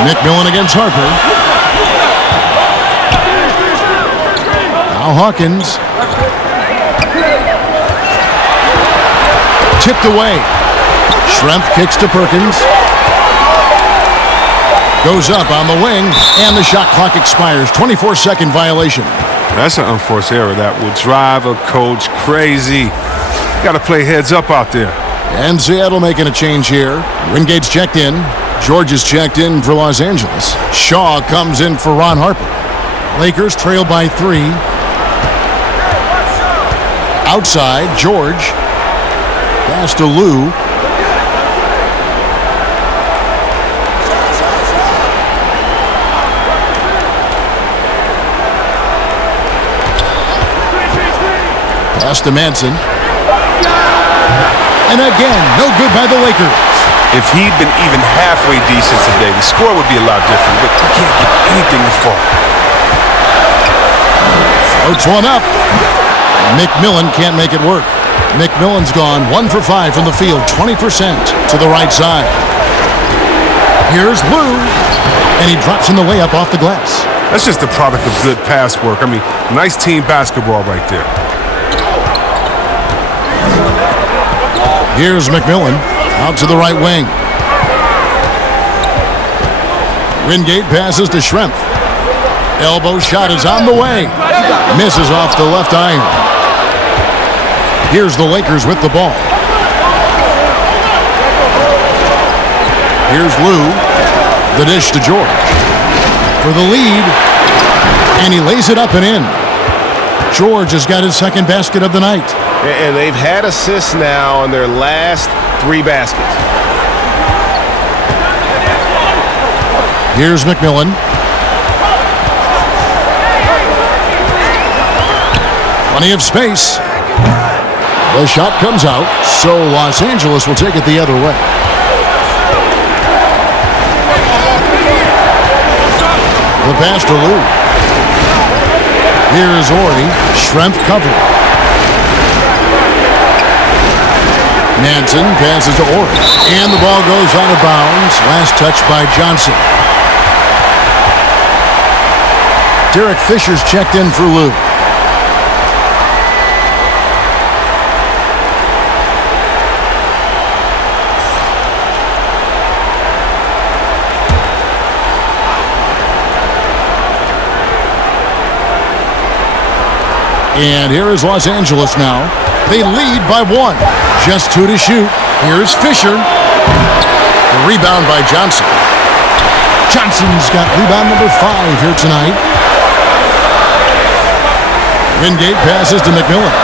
McMillan against Harper. Now Hawkins. Tipped away. Schrempf kicks to Perkins. Goes up on the wing, and the shot clock expires. 24-second violation. That's an unforced error that will drive a coach crazy. Got to play heads up out there. And Seattle making a change here. Wingate's checked in. George is checked in for Los Angeles. Shaw comes in for Ron Harper. Lakers trail by 3. Outside, George. Pass to Lou. Pass to Manson. And again, no good by the Lakers. If he'd been even halfway decent today, the score would be a lot different, but he can't get anything to fall. Floats one up. McMillan can't make it work. McMillan's gone 1 for 5 from the field, 20% to the right side. Here's Lou, and he drops in the layup off the glass. That's just a product of good pass work. I mean, nice team basketball right there. Here's McMillan, out to the right wing. Wingate passes to Schrempf. Elbow shot is on the way. Misses off the left iron. Here's the Lakers with the ball. Here's Lou. The dish to George. For the lead. And he lays it up and in. George has got his second basket of the night. And they've had assists now on their last 3 baskets. Here's McMillan. Plenty of space. The shot comes out, so Los Angeles will take it the other way. The pass to Lou. Here's Ori. Schrempf covered. Manson passes to Ori. And the ball goes out of bounds. Last touch by Johnson. Derek Fisher's checked in for Lou. And here is Los Angeles now. They lead by 1. Just 2 to shoot. Here's Fisher. The rebound by Johnson. Johnson's got rebound number 5 here tonight. Wingate passes to McMillan.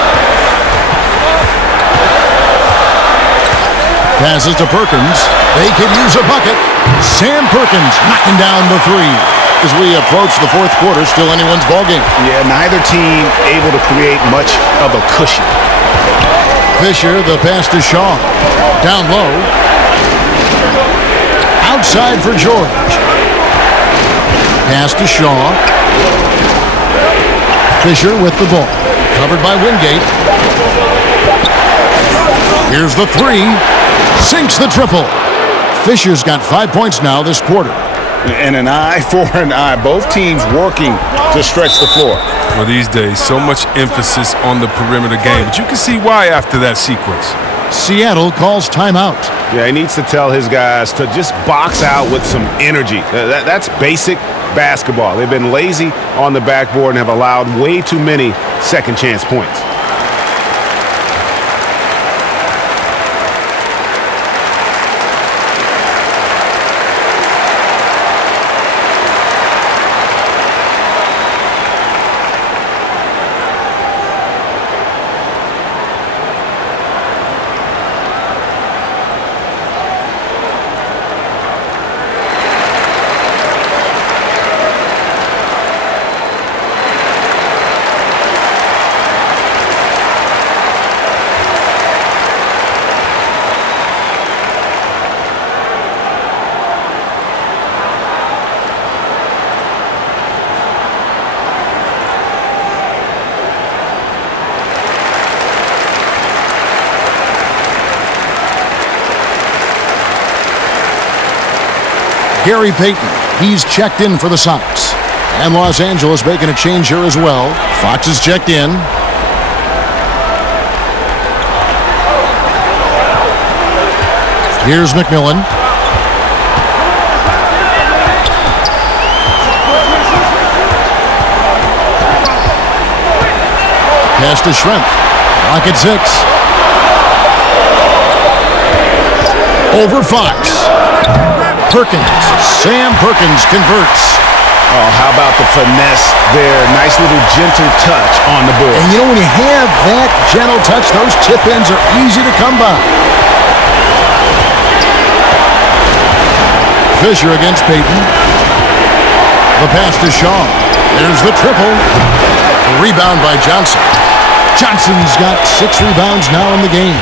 Passes to Perkins. They could use a bucket. Sam Perkins knocking down the 3. As we approach the 4th quarter, still anyone's ballgame. Yeah, neither team able to create much of a cushion. Fisher, the pass to Shaw. Down low. Outside for George. Pass to Shaw. Fisher with the ball. Covered by Wingate. Here's the 3. Sinks the triple. Fisher's got 5 points now this quarter. And an eye for an eye. Both teams working to stretch the floor. Well, these days, so much emphasis on the perimeter game. But you can see why after that sequence. Seattle calls timeout. Yeah, he needs to tell his guys to just box out with some energy. That's basic basketball. They've been lazy on the backboard and have allowed way too many second chance points. Gary Payton. He's checked in for the Sonics. And Los Angeles making a change here as well. Fox is checked in. Here's McMillan. Pass to Shrimp. Clock at 6. Over Fox. Perkins. Sam Perkins converts. Oh, how about the finesse there? Nice little gentle touch on the board. And you know, when you have that gentle touch, those chip-ins are easy to come by. Fisher against Payton. The pass to Shaw. There's the triple. Rebound by Johnson. Johnson's got 6 rebounds now in the game.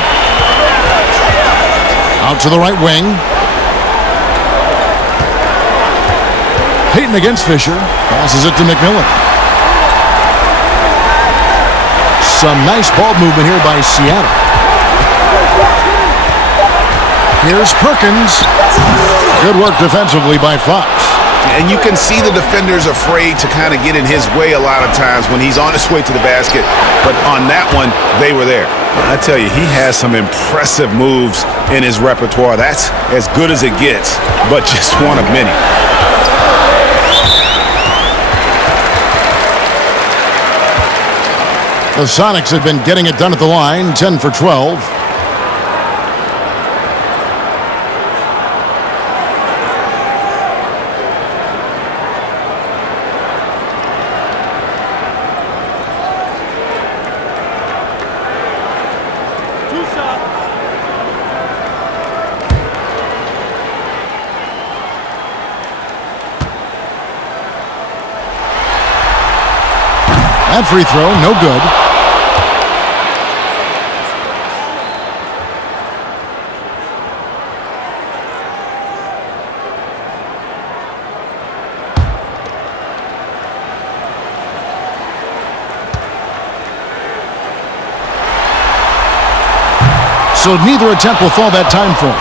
Out to the right wing. Payton against Fisher. Passes it to McMillan. Some nice ball movement here by Seattle. Here's Perkins. Good work defensively by Fox. And you can see the defenders afraid to kind of get in his way a lot of times when he's on his way to the basket. But on that one, they were there. I tell you, he has some impressive moves in his repertoire. That's as good as it gets, but just one of many. The Sonics have been getting it done at the line, 10 for 12. That free throw, no good. So neither attempt will fall that time frame.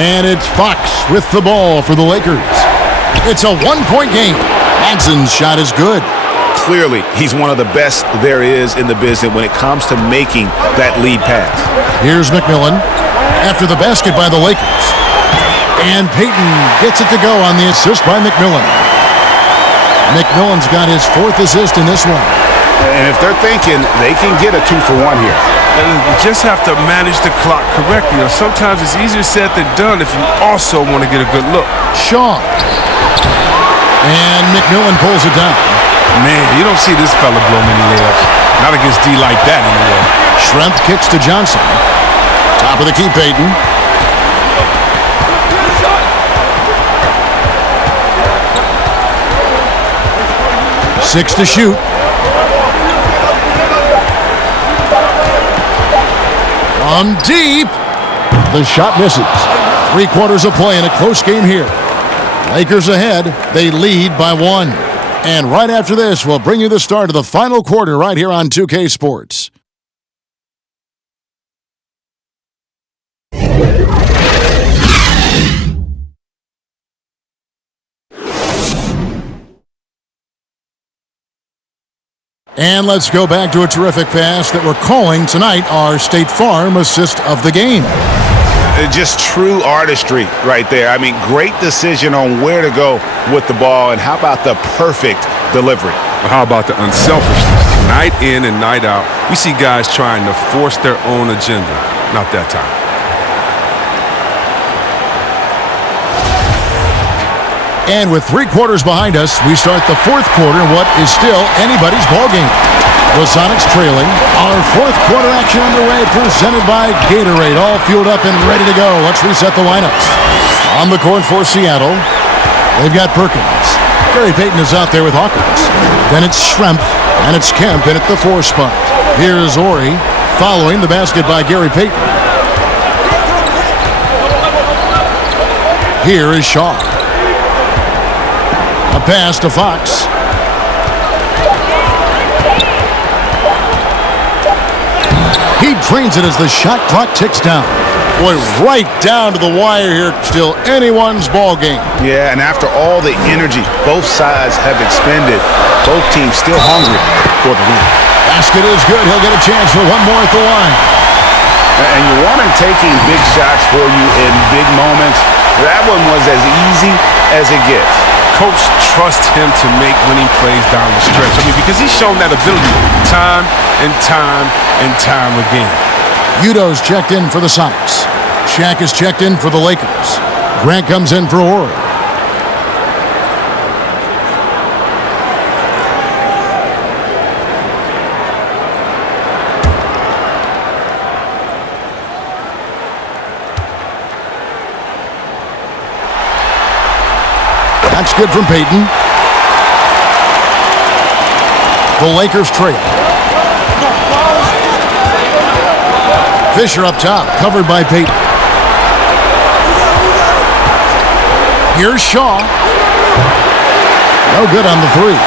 And it's Fox with the ball for the Lakers. It's a one-point game. Hanson's shot is good. Clearly, he's one of the best there is in the business when it comes to making that lead pass. Here's McMillan after the basket by the Lakers. And Payton gets it to go on the assist by McMillan. McMillan's got his 4th assist in this one. And if they're thinking they can get a 2-for-1 here. You just have to manage the clock correctly. Or sometimes it's easier said than done if you also want to get a good look. Shaw. And McMillan pulls it down. Man, you don't see this fella blow many layups. Not against D like that anyway. Schrempf kicks to Johnson. Top of the key, Payton. Six to shoot. From deep. The shot misses. 3 quarters of play in a close game here. Lakers ahead. They lead by 1. And right after this, we'll bring you the start of the final quarter right here on 2K Sports. And let's go back to a terrific pass that we're calling tonight our State Farm assist of the game. Just true artistry right there. I mean, great decision on where to go with the ball, and how about the perfect delivery? How about the unselfishness? Night in and night out, we see guys trying to force their own agenda. Not that time. And with 3 quarters behind us, we start the 4th quarter in what is still anybody's ballgame. The Sonics trailing. Our 4th quarter action underway, presented by Gatorade. All fueled up and ready to go. Let's reset the lineups. On the court for Seattle, they've got Perkins. Gary Payton is out there with Hawkins. Then it's Schrempf, and it's Kemp in at the 4 spot. Here's Ori, following the basket by Gary Payton. Here is Shaw. A pass to Fox. He drains it as the shot clock ticks down. Boy, right down to the wire here. Still anyone's ball game. Yeah, and after all the energy both sides have expended, both teams still hungry for the win. Basket is good. He'll get a chance for one more at the line. And you want him taking big shots for you in big moments. That one was as easy as it gets. Coach trusts him to make winning plays down the stretch. I mean, because he's shown that ability time and time and time again. Udo's checked in for the Sonics. Shaq is checked in for the Lakers. Grant comes in for Orr. That's good from Payton. The Lakers trail. Fisher up top, covered by Payton. Here's Shaw. No good on the three.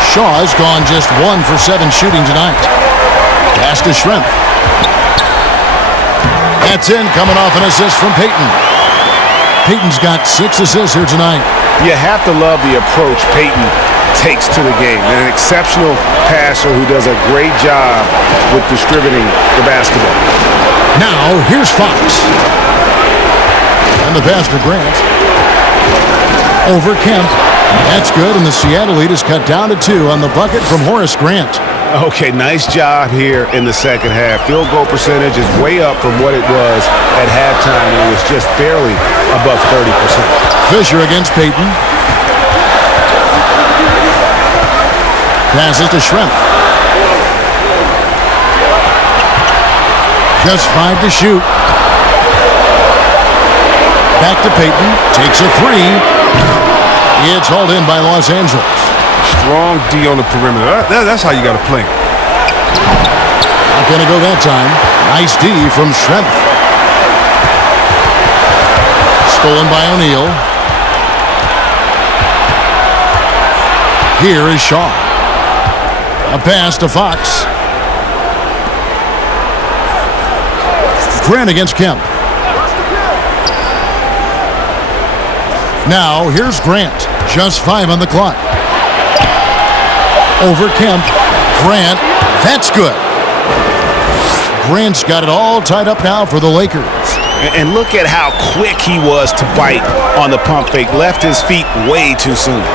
Shaw has gone just 1 for 7 shooting tonight. Pass to Schrempf. That's in, coming off an assist from Payton. Payton's got 6 assists here tonight. You have to love the approach Payton takes to the game. An exceptional passer who does a great job with distributing the basketball. Now, here's Fox. And the pass to Grant. Over Kemp. That's good, and the Seattle lead is cut down to 2 on the bucket from Horace Grant. Okay, nice job here in the second half. Field goal percentage is way up from what it was at halftime. It was just barely above 30%. Fisher against Payton. Passes to Schrempf. Just 5 to shoot. Back to Payton. Takes a 3. It's hauled in by Los Angeles. Strong D on the perimeter. That's how you got to play. Not going to go that time. Nice D from Schrempf. Stolen by O'Neal. Here is Shaw. A pass to Fox. Grant against Kemp. Now, here's Grant. Just 5 on the clock. Over Kemp. Grant. That's good. Grant's got it all tied up now for the Lakers. And look at how quick he was to bite on the pump fake. Left his feet way too soon.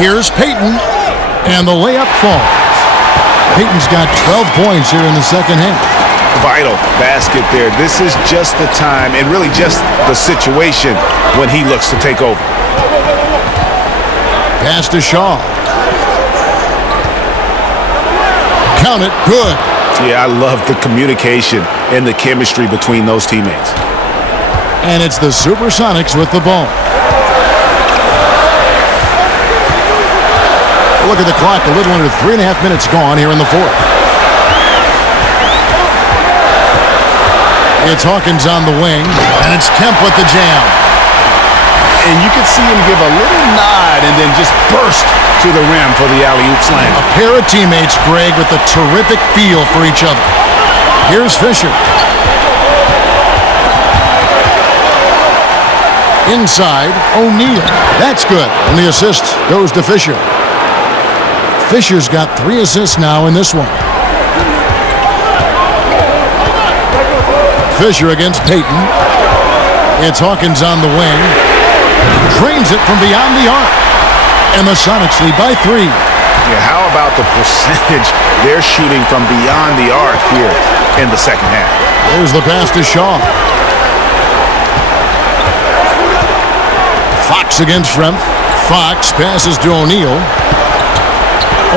Here's Payton. And the layup falls. Payton's got 12 points here in the second half. Vital basket there. This is just the time and really just the situation when he looks to take over. Pass to Shaw. Count it. Good. Yeah, I love the communication and the chemistry between those teammates. And it's the SuperSonics with the ball. Look at the clock. A little under 3.5 minutes gone here in the fourth. It's Hawkins on the wing, and it's Kemp with the jam. And you can see him give a little nod and then just burst to the rim for the alley-oop slam. A pair of teammates, Greg, with a terrific feel for each other. Here's Fisher. Inside, O'Neal. That's good. And the assist goes to Fisher. Fisher's got 3 assists now in this one. Fisher against Payton. It's Hawkins on the wing. Drains it from beyond the arc. And the Sonics lead by 3. Yeah, how about the percentage they're shooting from beyond the arc here in the second half? There's the pass to Shaw. Fox against Schrempf. Fox passes to O'Neal.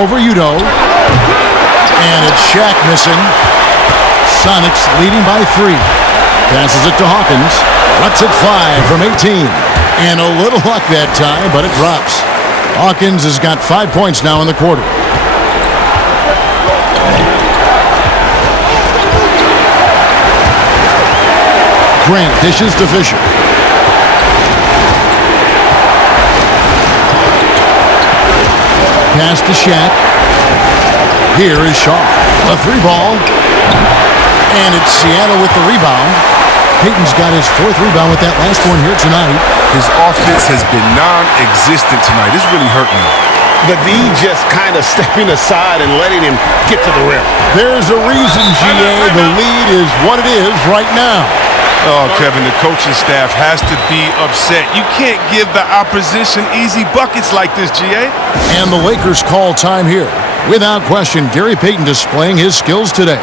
Over Udo. And it's Shaq missing. Sonics leading by 3. Passes it to Hawkins. Ruts at 5 from 18. And a little luck that time, but it drops. Hawkins has got 5 points now in the quarter. Grant dishes to Fisher. Pass to Shaq. Here is Shaw. A 3 ball. And it's Seattle with the rebound. Payton's got his 4th rebound with that last one here tonight. His offense has been non-existent tonight. This really hurt me. The D just kind of stepping aside and letting him get to the rim. There's a reason, GA. The lead is what it is right now. Oh, Kevin, the coaching staff has to be upset. You can't give the opposition easy buckets like this, GA. And the Lakers call time here. Without question, Gary Payton displaying his skills today.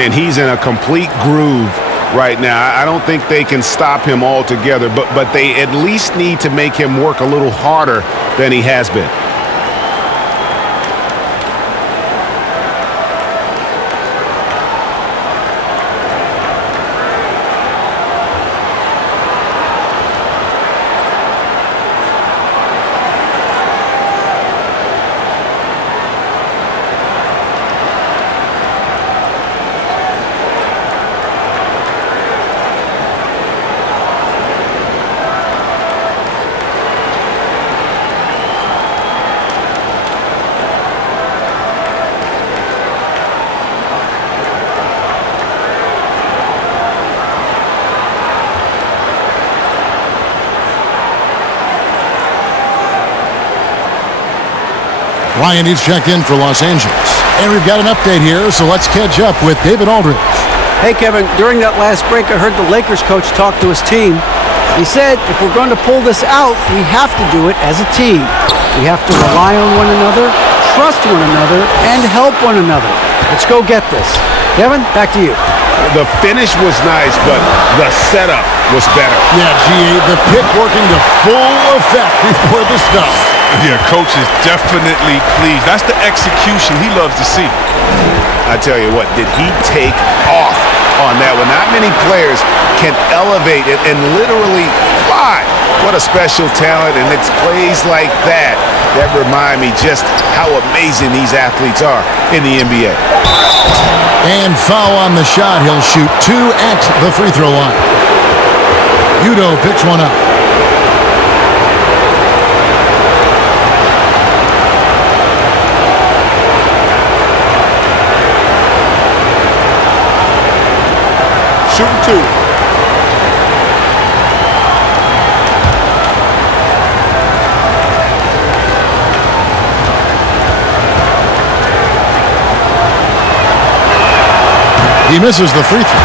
And he's in a complete groove right now. I don't think they can stop him altogether, but they at least need to make him work a little harder than he has been. Ryan is checked in for Los Angeles. And we've got an update here, so let's catch up with David Aldridge. Hey, Kevin, during that last break, I heard the Lakers coach talk to his team. He said, if we're going to pull this out, we have to do it as a team. We have to rely on one another, trust one another, and help one another. Let's go get this. Kevin, back to you. The finish was nice, but the setup was better. Yeah, GA, the pick working to full effect before the stuff. Yeah, coach is definitely pleased. That's the execution he loves to see. I tell you what, did he take off on that one? Not many players can elevate it and literally fly. What a special talent, and it's plays like that that remind me just how amazing these athletes are in the NBA. And foul on the shot. He'll shoot 2 at the free throw line. Udo picks one up. Shooting 2. He misses the free throw.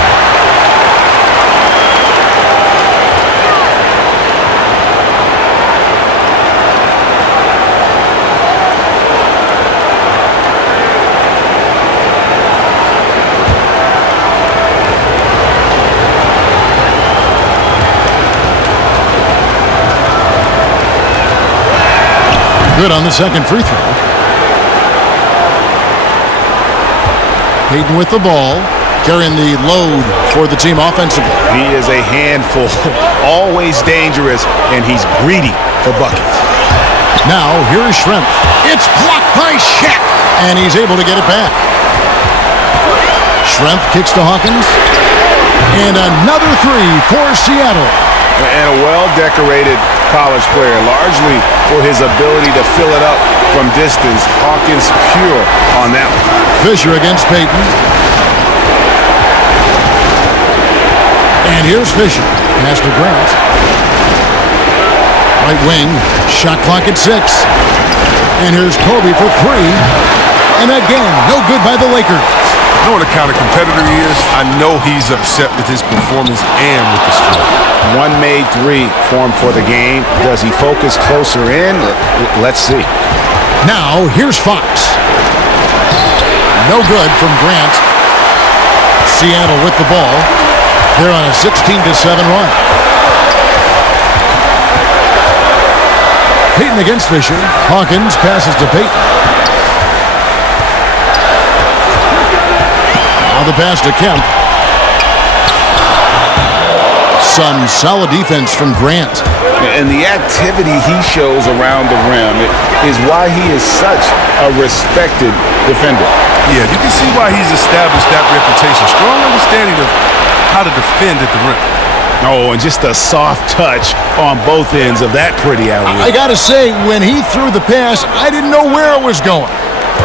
Good on the second free throw. Payton with the ball, carrying the load for the team offensively. He is a handful, always dangerous, and he's greedy for buckets. Now, here is Schrempf. It's blocked by Shaq, and he's able to get it back. Schrempf kicks to Hawkins, and another 3 for Seattle. And a well-decorated college player, largely for his ability to fill it up from distance. Hawkins pure on that one. Fisher against Payton. And here's Fisher. Pass to Grant. Right wing. Shot clock at 6. And here's Kobe for 3. And again, no good by the Lakers. You know what a kind of competitor he is? I know he's upset with his performance and with the score. One made 3 for him for the game. Does he focus closer in? Let's see. Now, here's Fox. No good from Grant. Seattle with the ball. They're on a 16-7 run. Payton against Fisher. Hawkins passes to Payton. Now the pass to Kemp. Some solid defense from Grant. And the activity he shows around the rim is why he is such a respected defender. Yeah, you can see why he's established that reputation. Strong understanding of how to defend at the rim. Oh, and just a soft touch on both ends of that pretty alley-oop. I gotta say, when he threw the pass, I didn't know where it was going.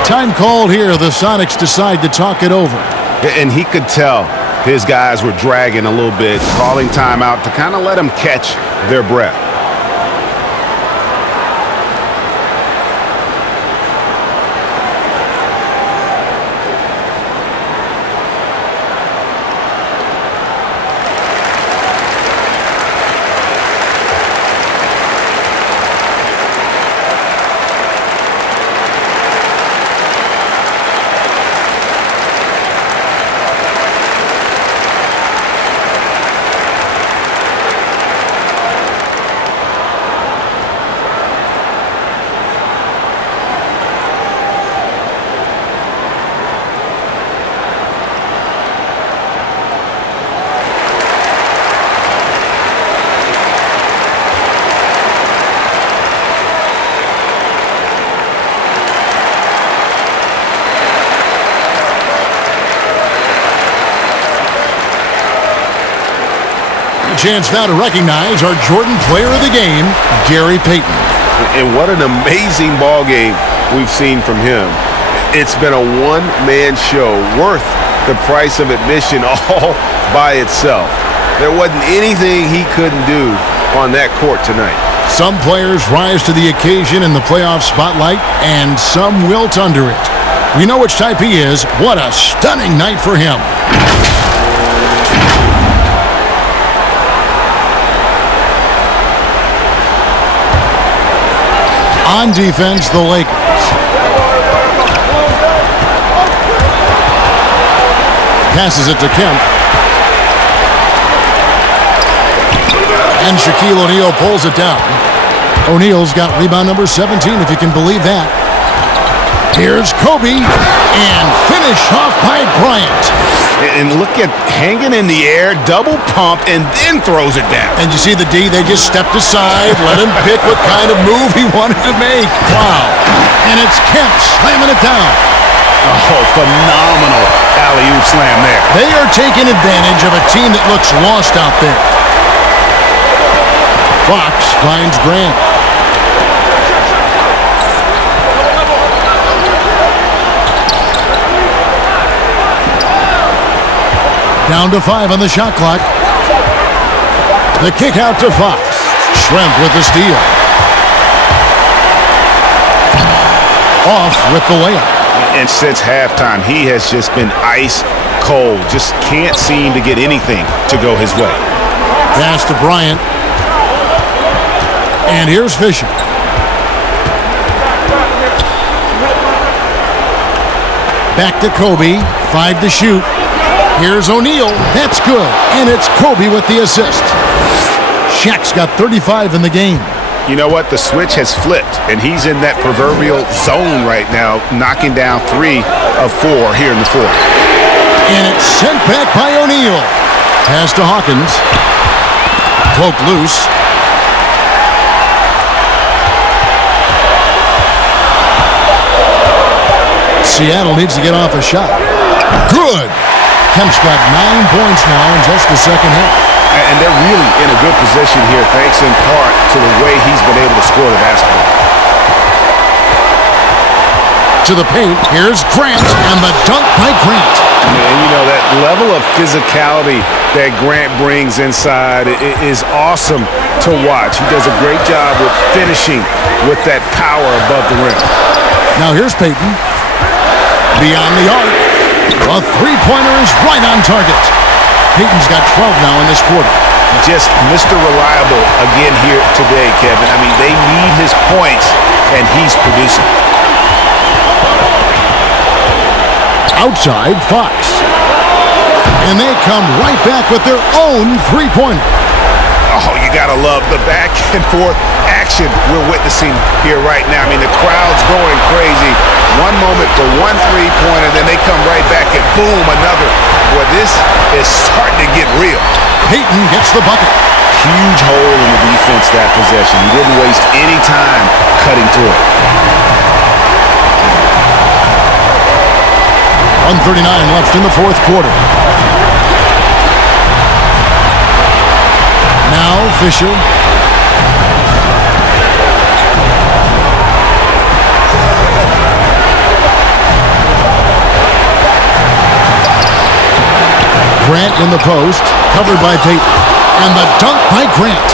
Time called here. The Sonics decide to talk it over. And he could tell his guys were dragging a little bit, calling timeout to kind of let them catch their breath. Chance now to recognize our Jordan Player of the Game, Gary Payton. And what an amazing ball game we've seen from him. It's been a one-man show worth the price of admission all by itself. There wasn't anything he couldn't do on that court tonight. Some players rise to the occasion in the playoff spotlight, and some wilt under it. We know which type he is. What a stunning night for him. On defense, the Lakers. Passes it to Kemp. And Shaquille O'Neal pulls it down. O'Neal's got rebound number 17, if you can believe that. Here's Kobe, and finish off by Bryant. And look at hanging in the air, double pump, and then throws it down. And you see the D, they just stepped aside, let him pick what kind of move he wanted to make. Wow. And it's Kemp slamming it down. Oh, phenomenal alley-oop slam there. They are taking advantage of a team that looks lost out there. Fox finds Grant. Down to 5 on the shot clock. The kick out to Fox. Schrempf with the steal. Off with the layup. And since halftime, he has just been ice cold. Just can't seem to get anything to go his way. Pass to Bryant. And here's Fisher. Back to Kobe. 5 to shoot. Here's O'Neal. That's good. And it's Kobe with the assist. Shaq's got 35 in the game. You know what? The switch has flipped, and he's in that proverbial zone right now, knocking down 3 of 4 here in the fourth. And it's sent back by O'Neal. Pass to Hawkins. Poke loose. Seattle needs to get off a shot. Good. Kemp's got 9 points now in just the second half. And they're really in a good position here, thanks in part to the way he's been able to score the basketball. To the paint, here's Grant, and the dunk by Grant. And you know, that level of physicality that Grant brings inside is awesome to watch. He does a great job with finishing with that power above the rim. Now here's Payton. Beyond the arc. A three-pointer is right on target. Payton's got 12 now in this quarter. Just Mr. Reliable again here today, Kevin. I mean, they need his points, and he's producing. Outside, Fox. And they come right back with their own three-pointer. Oh, you got to love the back and forth action we're witnessing here right now. I mean, the crowd's going crazy. One moment for one three-pointer, then they come right back and boom, another. Boy, this is starting to get real. Payton gets the bucket. Huge hole in the defense that possession. He didn't waste any time cutting through it. 1:39 left in the fourth quarter. Now Fisher. Grant in the post, covered by Peyton. And the dunk by Grant.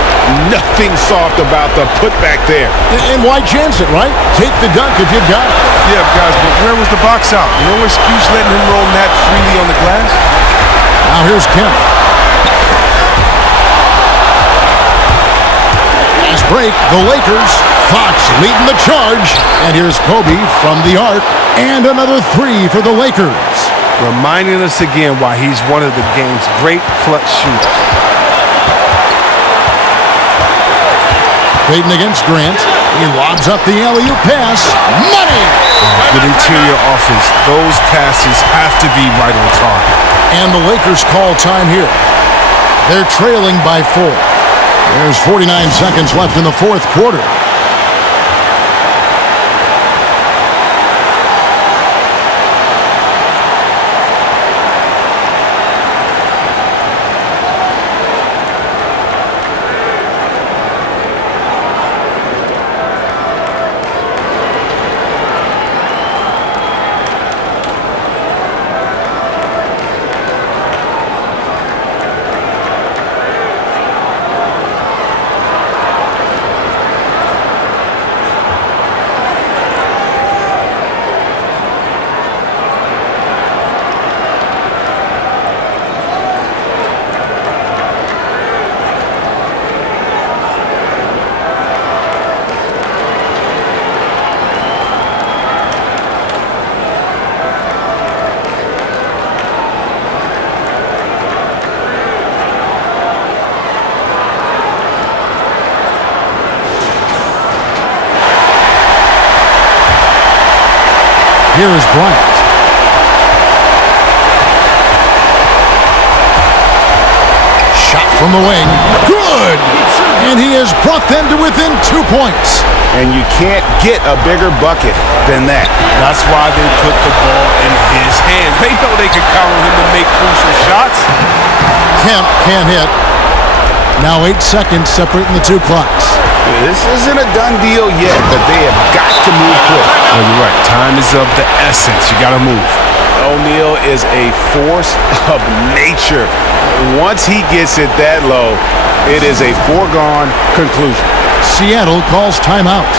Nothing soft about the putback there. And why chance it, right? Take the dunk if you've got it. Yeah, guys, but where was the box out? No excuse letting him roll that freely on the glass. Now here's Kemp. Fast break, the Lakers. Fox leading the charge. And here's Kobe from the arc. And another three for the Lakers. Reminding us again why he's one of the game's great clutch shooters. Peyton against Grant. He lobs up the alley-oop pass. Money! Good interior offense. Those passes have to be right on target. And the Lakers call time here. They're trailing by 4. There's 49 seconds left in the fourth quarter. Here is Bryant. Shot from the wing. Good! And he has brought them to within 2 points. And you can't get a bigger bucket than that. That's why they put the ball in his hands. They know they can count on him to make crucial shots. Kemp can't hit. Now 8 seconds separating the two clocks. This isn't a done deal yet, but they have got to move quick. Oh, you're right. Time is of the essence. You got to move. O'Neal is a force of nature. Once he gets it that low, it is a foregone conclusion. Seattle calls timeout.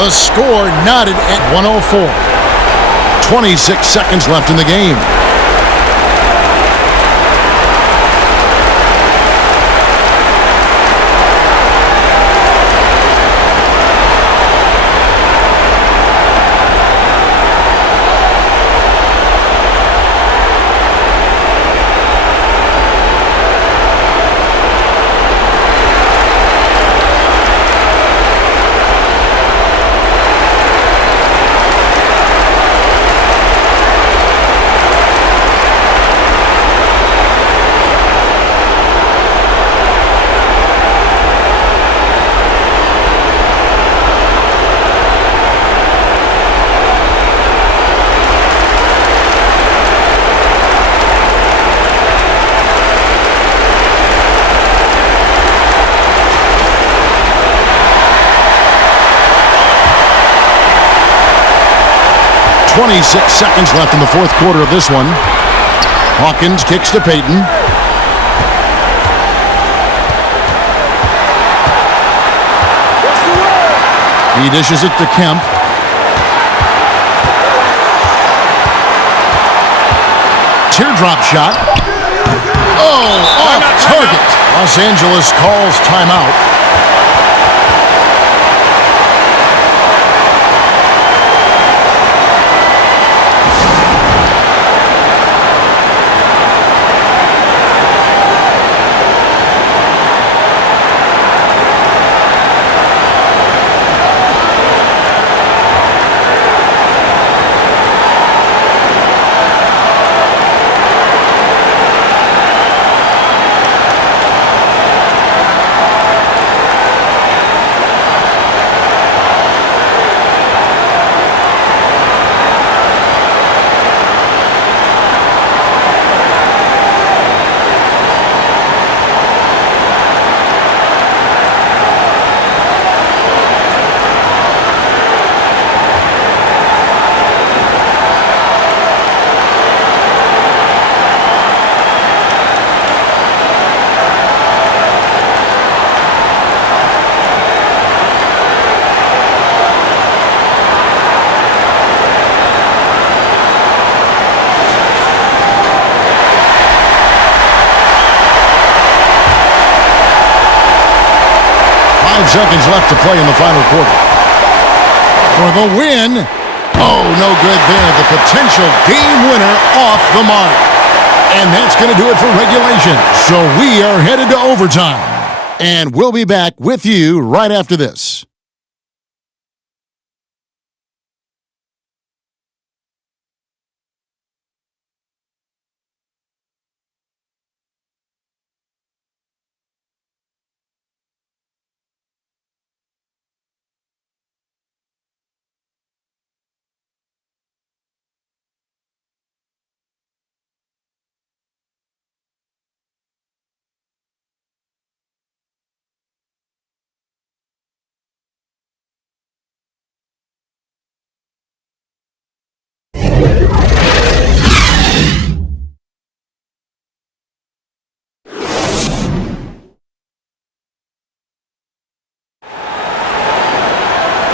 The score knotted at 104. 26 seconds left in the game. .26 seconds left in the fourth quarter of this one. Hawkins kicks to Peyton. He dishes it to Kemp. Teardrop shot. Oh, off target. Los Angeles calls timeout. seconds left to play in the final quarter. For the win. Oh, no good there. The potential game winner off the mark. And that's going to do it for regulation. So we are headed to overtime. And we'll be back with you right after this.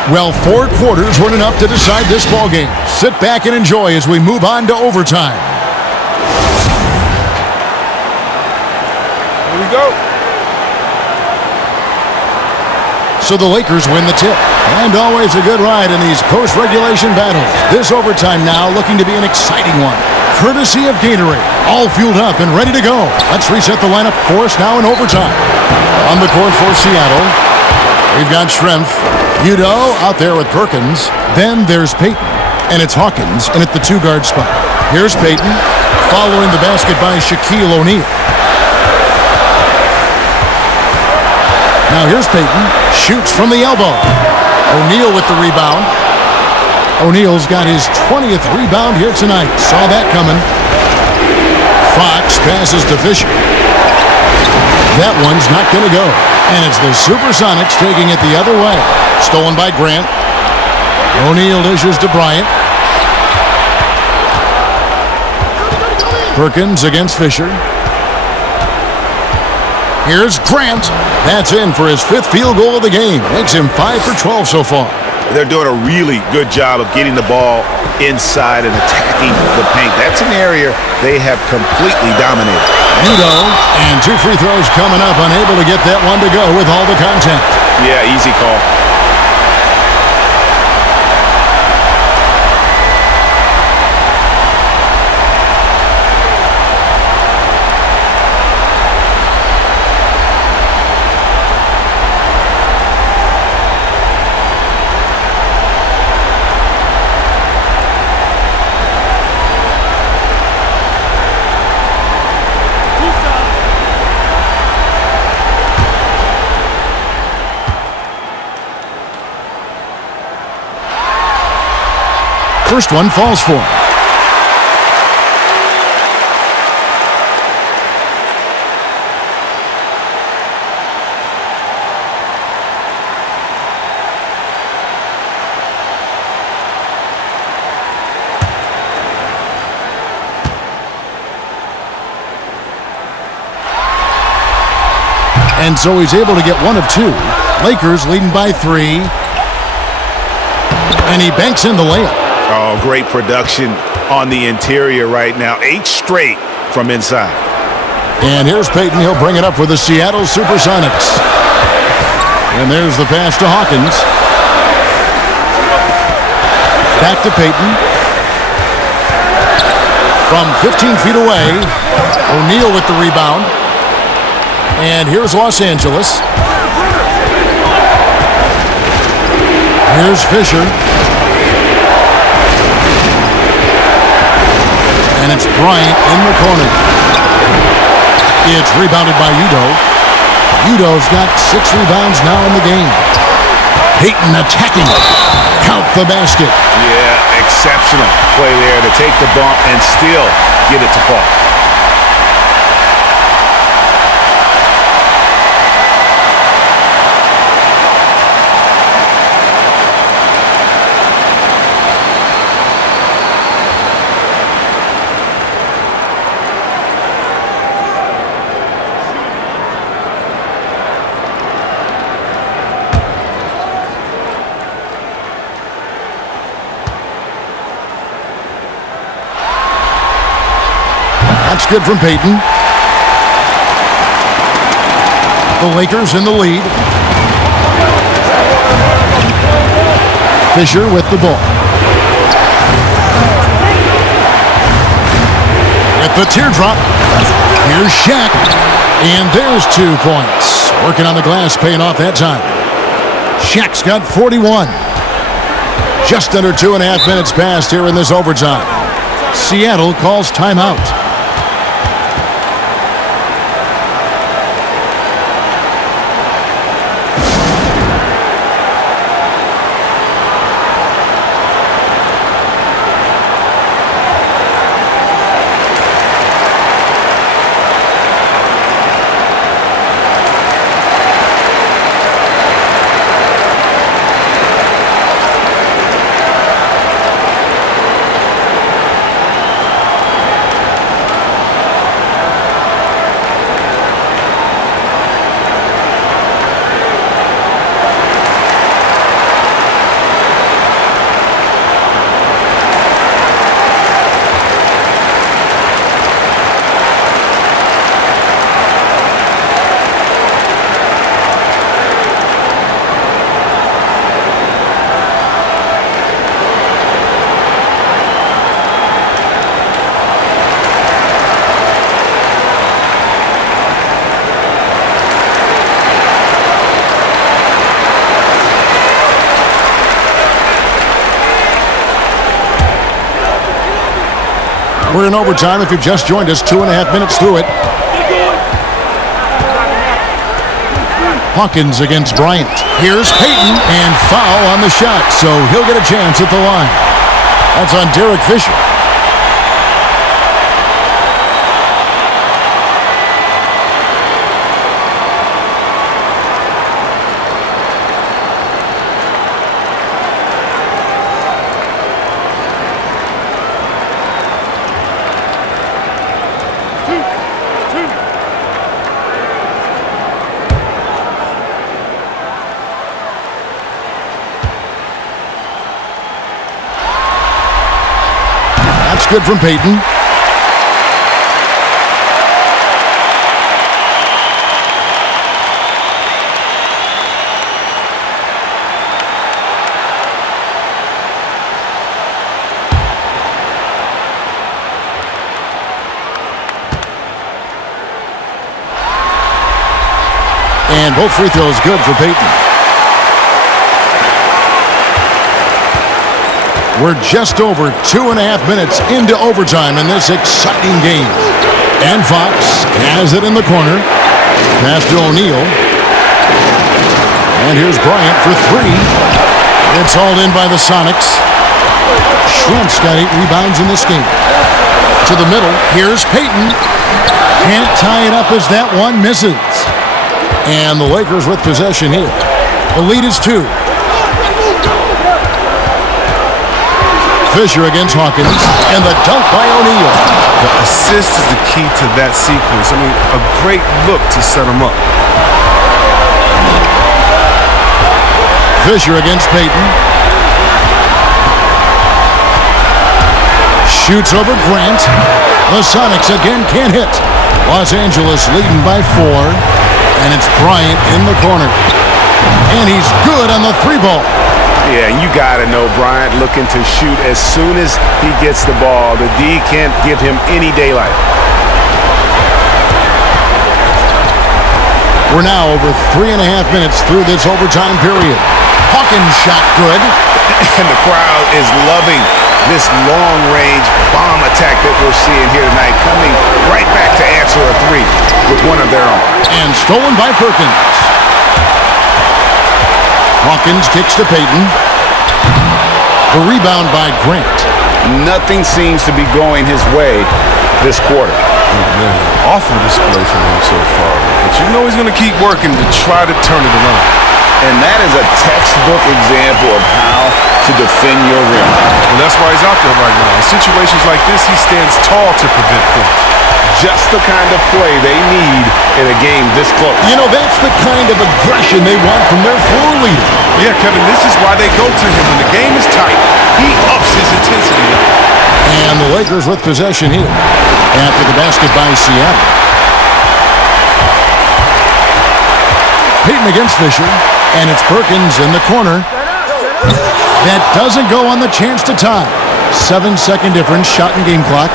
Well, 4 quarters weren't enough to decide this ballgame. Sit back and enjoy as we move on to overtime. Here we go. So the Lakers win the tip. And always a good ride in these post-regulation battles. This overtime now looking to be an exciting one. Courtesy of Gatorade. All fueled up and ready to go. Let's reset the lineup for us now in overtime. On the court for Seattle, we've got Schrempf. Udo out there with Perkins. Then there's Payton. And it's Hawkins in at the 2-guard spot. Here's Payton following the basket by Shaquille O'Neal. Now here's Payton. Shoots from the elbow. O'Neal with the rebound. O'Neal's got his 20th rebound here tonight. Saw that coming. Fox passes to Fisher. That one's not going to go. And it's the SuperSonics taking it the other way. Stolen by Grant. O'Neal dishes to Bryant. Perkins against Fisher. Here's Grant. That's in for his 5th field goal of the game. Makes him 5 for 12 so far. They're doing a really good job of getting the ball inside and attacking the paint. That's an area they have completely dominated. Udo, and 2 free throws coming up, unable to get that one to go with all the contact. Yeah, easy call. First one falls for him. And so he's able to get 1 of 2. Lakers leading by 3. And he banks in the layup. Oh, great production on the interior right now. 8 straight from inside. And here's Payton. He'll bring it up for the Seattle SuperSonics. And there's the pass to Hawkins. Back to Payton. From 15 feet away, O'Neal with the rebound. And here's Los Angeles. Here's Fisher. And it's Bryant in the corner. It's rebounded by Udo. Udo's got 6 rebounds now in the game. Payton attacking. Count the basket. Yeah, exceptional play there to take the bump and still get it to fall. That's good from Payton. The Lakers in the lead. Fisher with the ball. With the teardrop, here's Shaq. And there's 2 points. Working on the glass, paying off that time. Shaq's got 41. Just under 2.5 minutes passed here in this overtime. Seattle calls timeout. We're in overtime. If you've just joined us, 2.5 minutes through it. Hawkins against Bryant. Here's Payton, and foul on the shot, so he'll get a chance at the line. That's on Derek Fisher. Good from Payton. And both free throws good for Payton. We're just over 2.5 minutes into overtime in this exciting game. And Fox has it in the corner. Pass to O'Neal. And here's Bryant for 3. It's hauled in by the Sonics. Schrumpf's got 8 rebounds in this game. To the middle. Here's Payton. Can't tie it up as that one misses. And the Lakers with possession here. The lead is 2. Fisher against Hawkins, and the dunk by O'Neal. The assist is the key to that sequence. I mean, a great look to set him up. Fisher against Payton. Shoots over Grant. The Sonics again can't hit. Los Angeles leading by 4, and it's Bryant in the corner. And he's good on the 3-ball. Yeah, you got to know Bryant looking to shoot as soon as he gets the ball. The D can't give him any daylight. We're now over 3.5 minutes through this overtime period. Hawkins shot good. And the crowd is loving this long-range bomb attack that we're seeing here tonight, coming right back to answer a 3 with one of their own. And stolen by Perkins. Hawkins kicks to Payton. The rebound by Grant. Nothing seems to be going his way this quarter. Awful display from him so far. But you know he's going to keep working to try to turn it around. And that is a textbook example of how to defend your rim. And that's why he's out there right now. In situations like this, he stands tall to prevent points. Just the kind of play they need in a game this close. You know, that's the kind of aggression they want from their floor leader. Yeah, Kevin, this is why they go to him. When the game is tight, he ups his intensity. And the Lakers with possession here after the basket by Seattle. Payton against Fisher, and it's Perkins in the corner. That doesn't go on the chance to tie. 7-second difference, shot and game clock.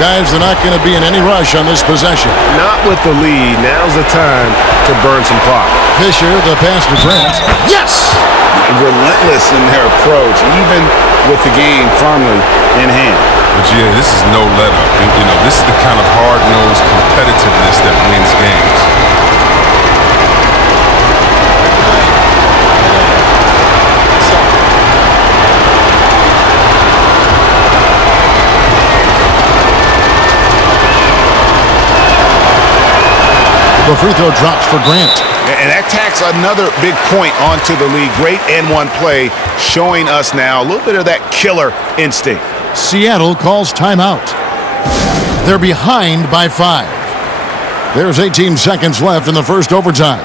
Guys, they're not going to be in any rush on this possession. Not with the lead. Now's the time to burn some clock. Fisher, the pass to Grant. Yes! Relentless in their approach, even with the game firmly in hand. But yeah, this is no let-up. You know, this is the kind of hard-nosed competitiveness that wins games. The free throw drops for Grant. And that tacks another big point onto the lead. Great N1 play, showing us now a little bit of that killer instinct. Seattle calls timeout. They're behind by 5. There's 18 seconds left in the first overtime.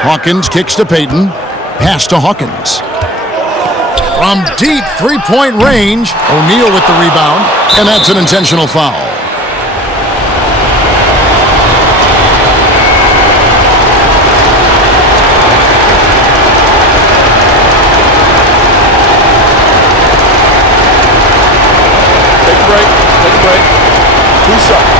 Hawkins kicks to Payton. Pass to Hawkins. From deep three-point range, O'Neal with the rebound, and that's an intentional foul. Take a break. Take a break. 2 shots.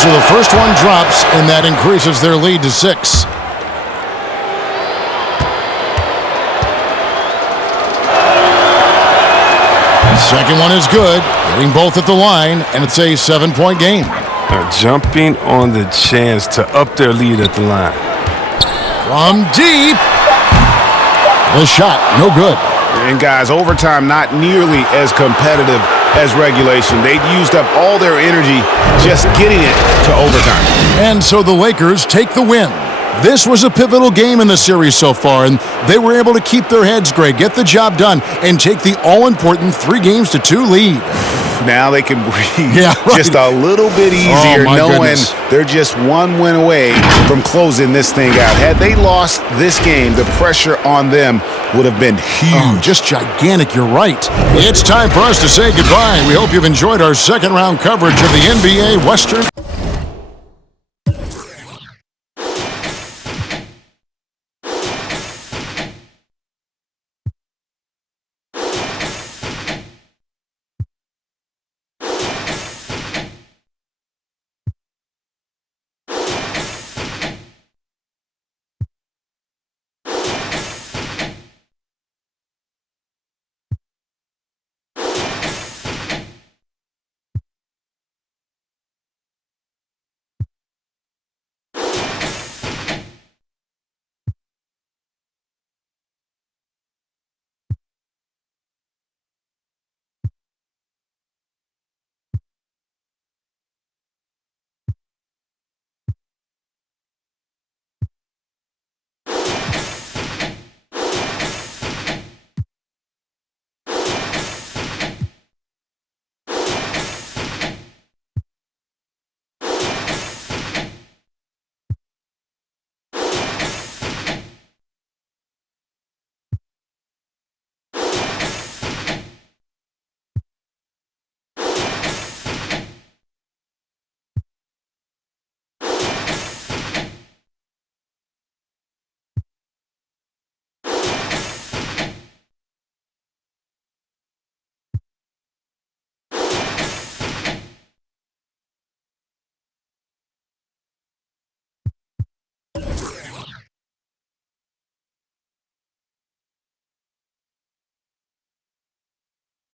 So the first one drops, and that increases their lead to 6. Second one is good, hitting both at the line, and it's a 7-point game. Jumping on the chance to up their lead at the line. From deep. The shot, no good. And guys, overtime not nearly as competitive as regulation. They'd used up all their energy just getting it to overtime. And so the Lakers take the win. This was a pivotal game in the series so far, and they were able to keep their heads straight, get the job done, and take the all-important 3-2 lead. Now they can breathe right. just a little bit easier, knowing goodness. they're just one win away from closing this thing out. Had they lost this game, the pressure on them would have been huge. Oh, just gigantic, you're right. It's time for us to say goodbye. We hope you've enjoyed our second round coverage of the NBA Western.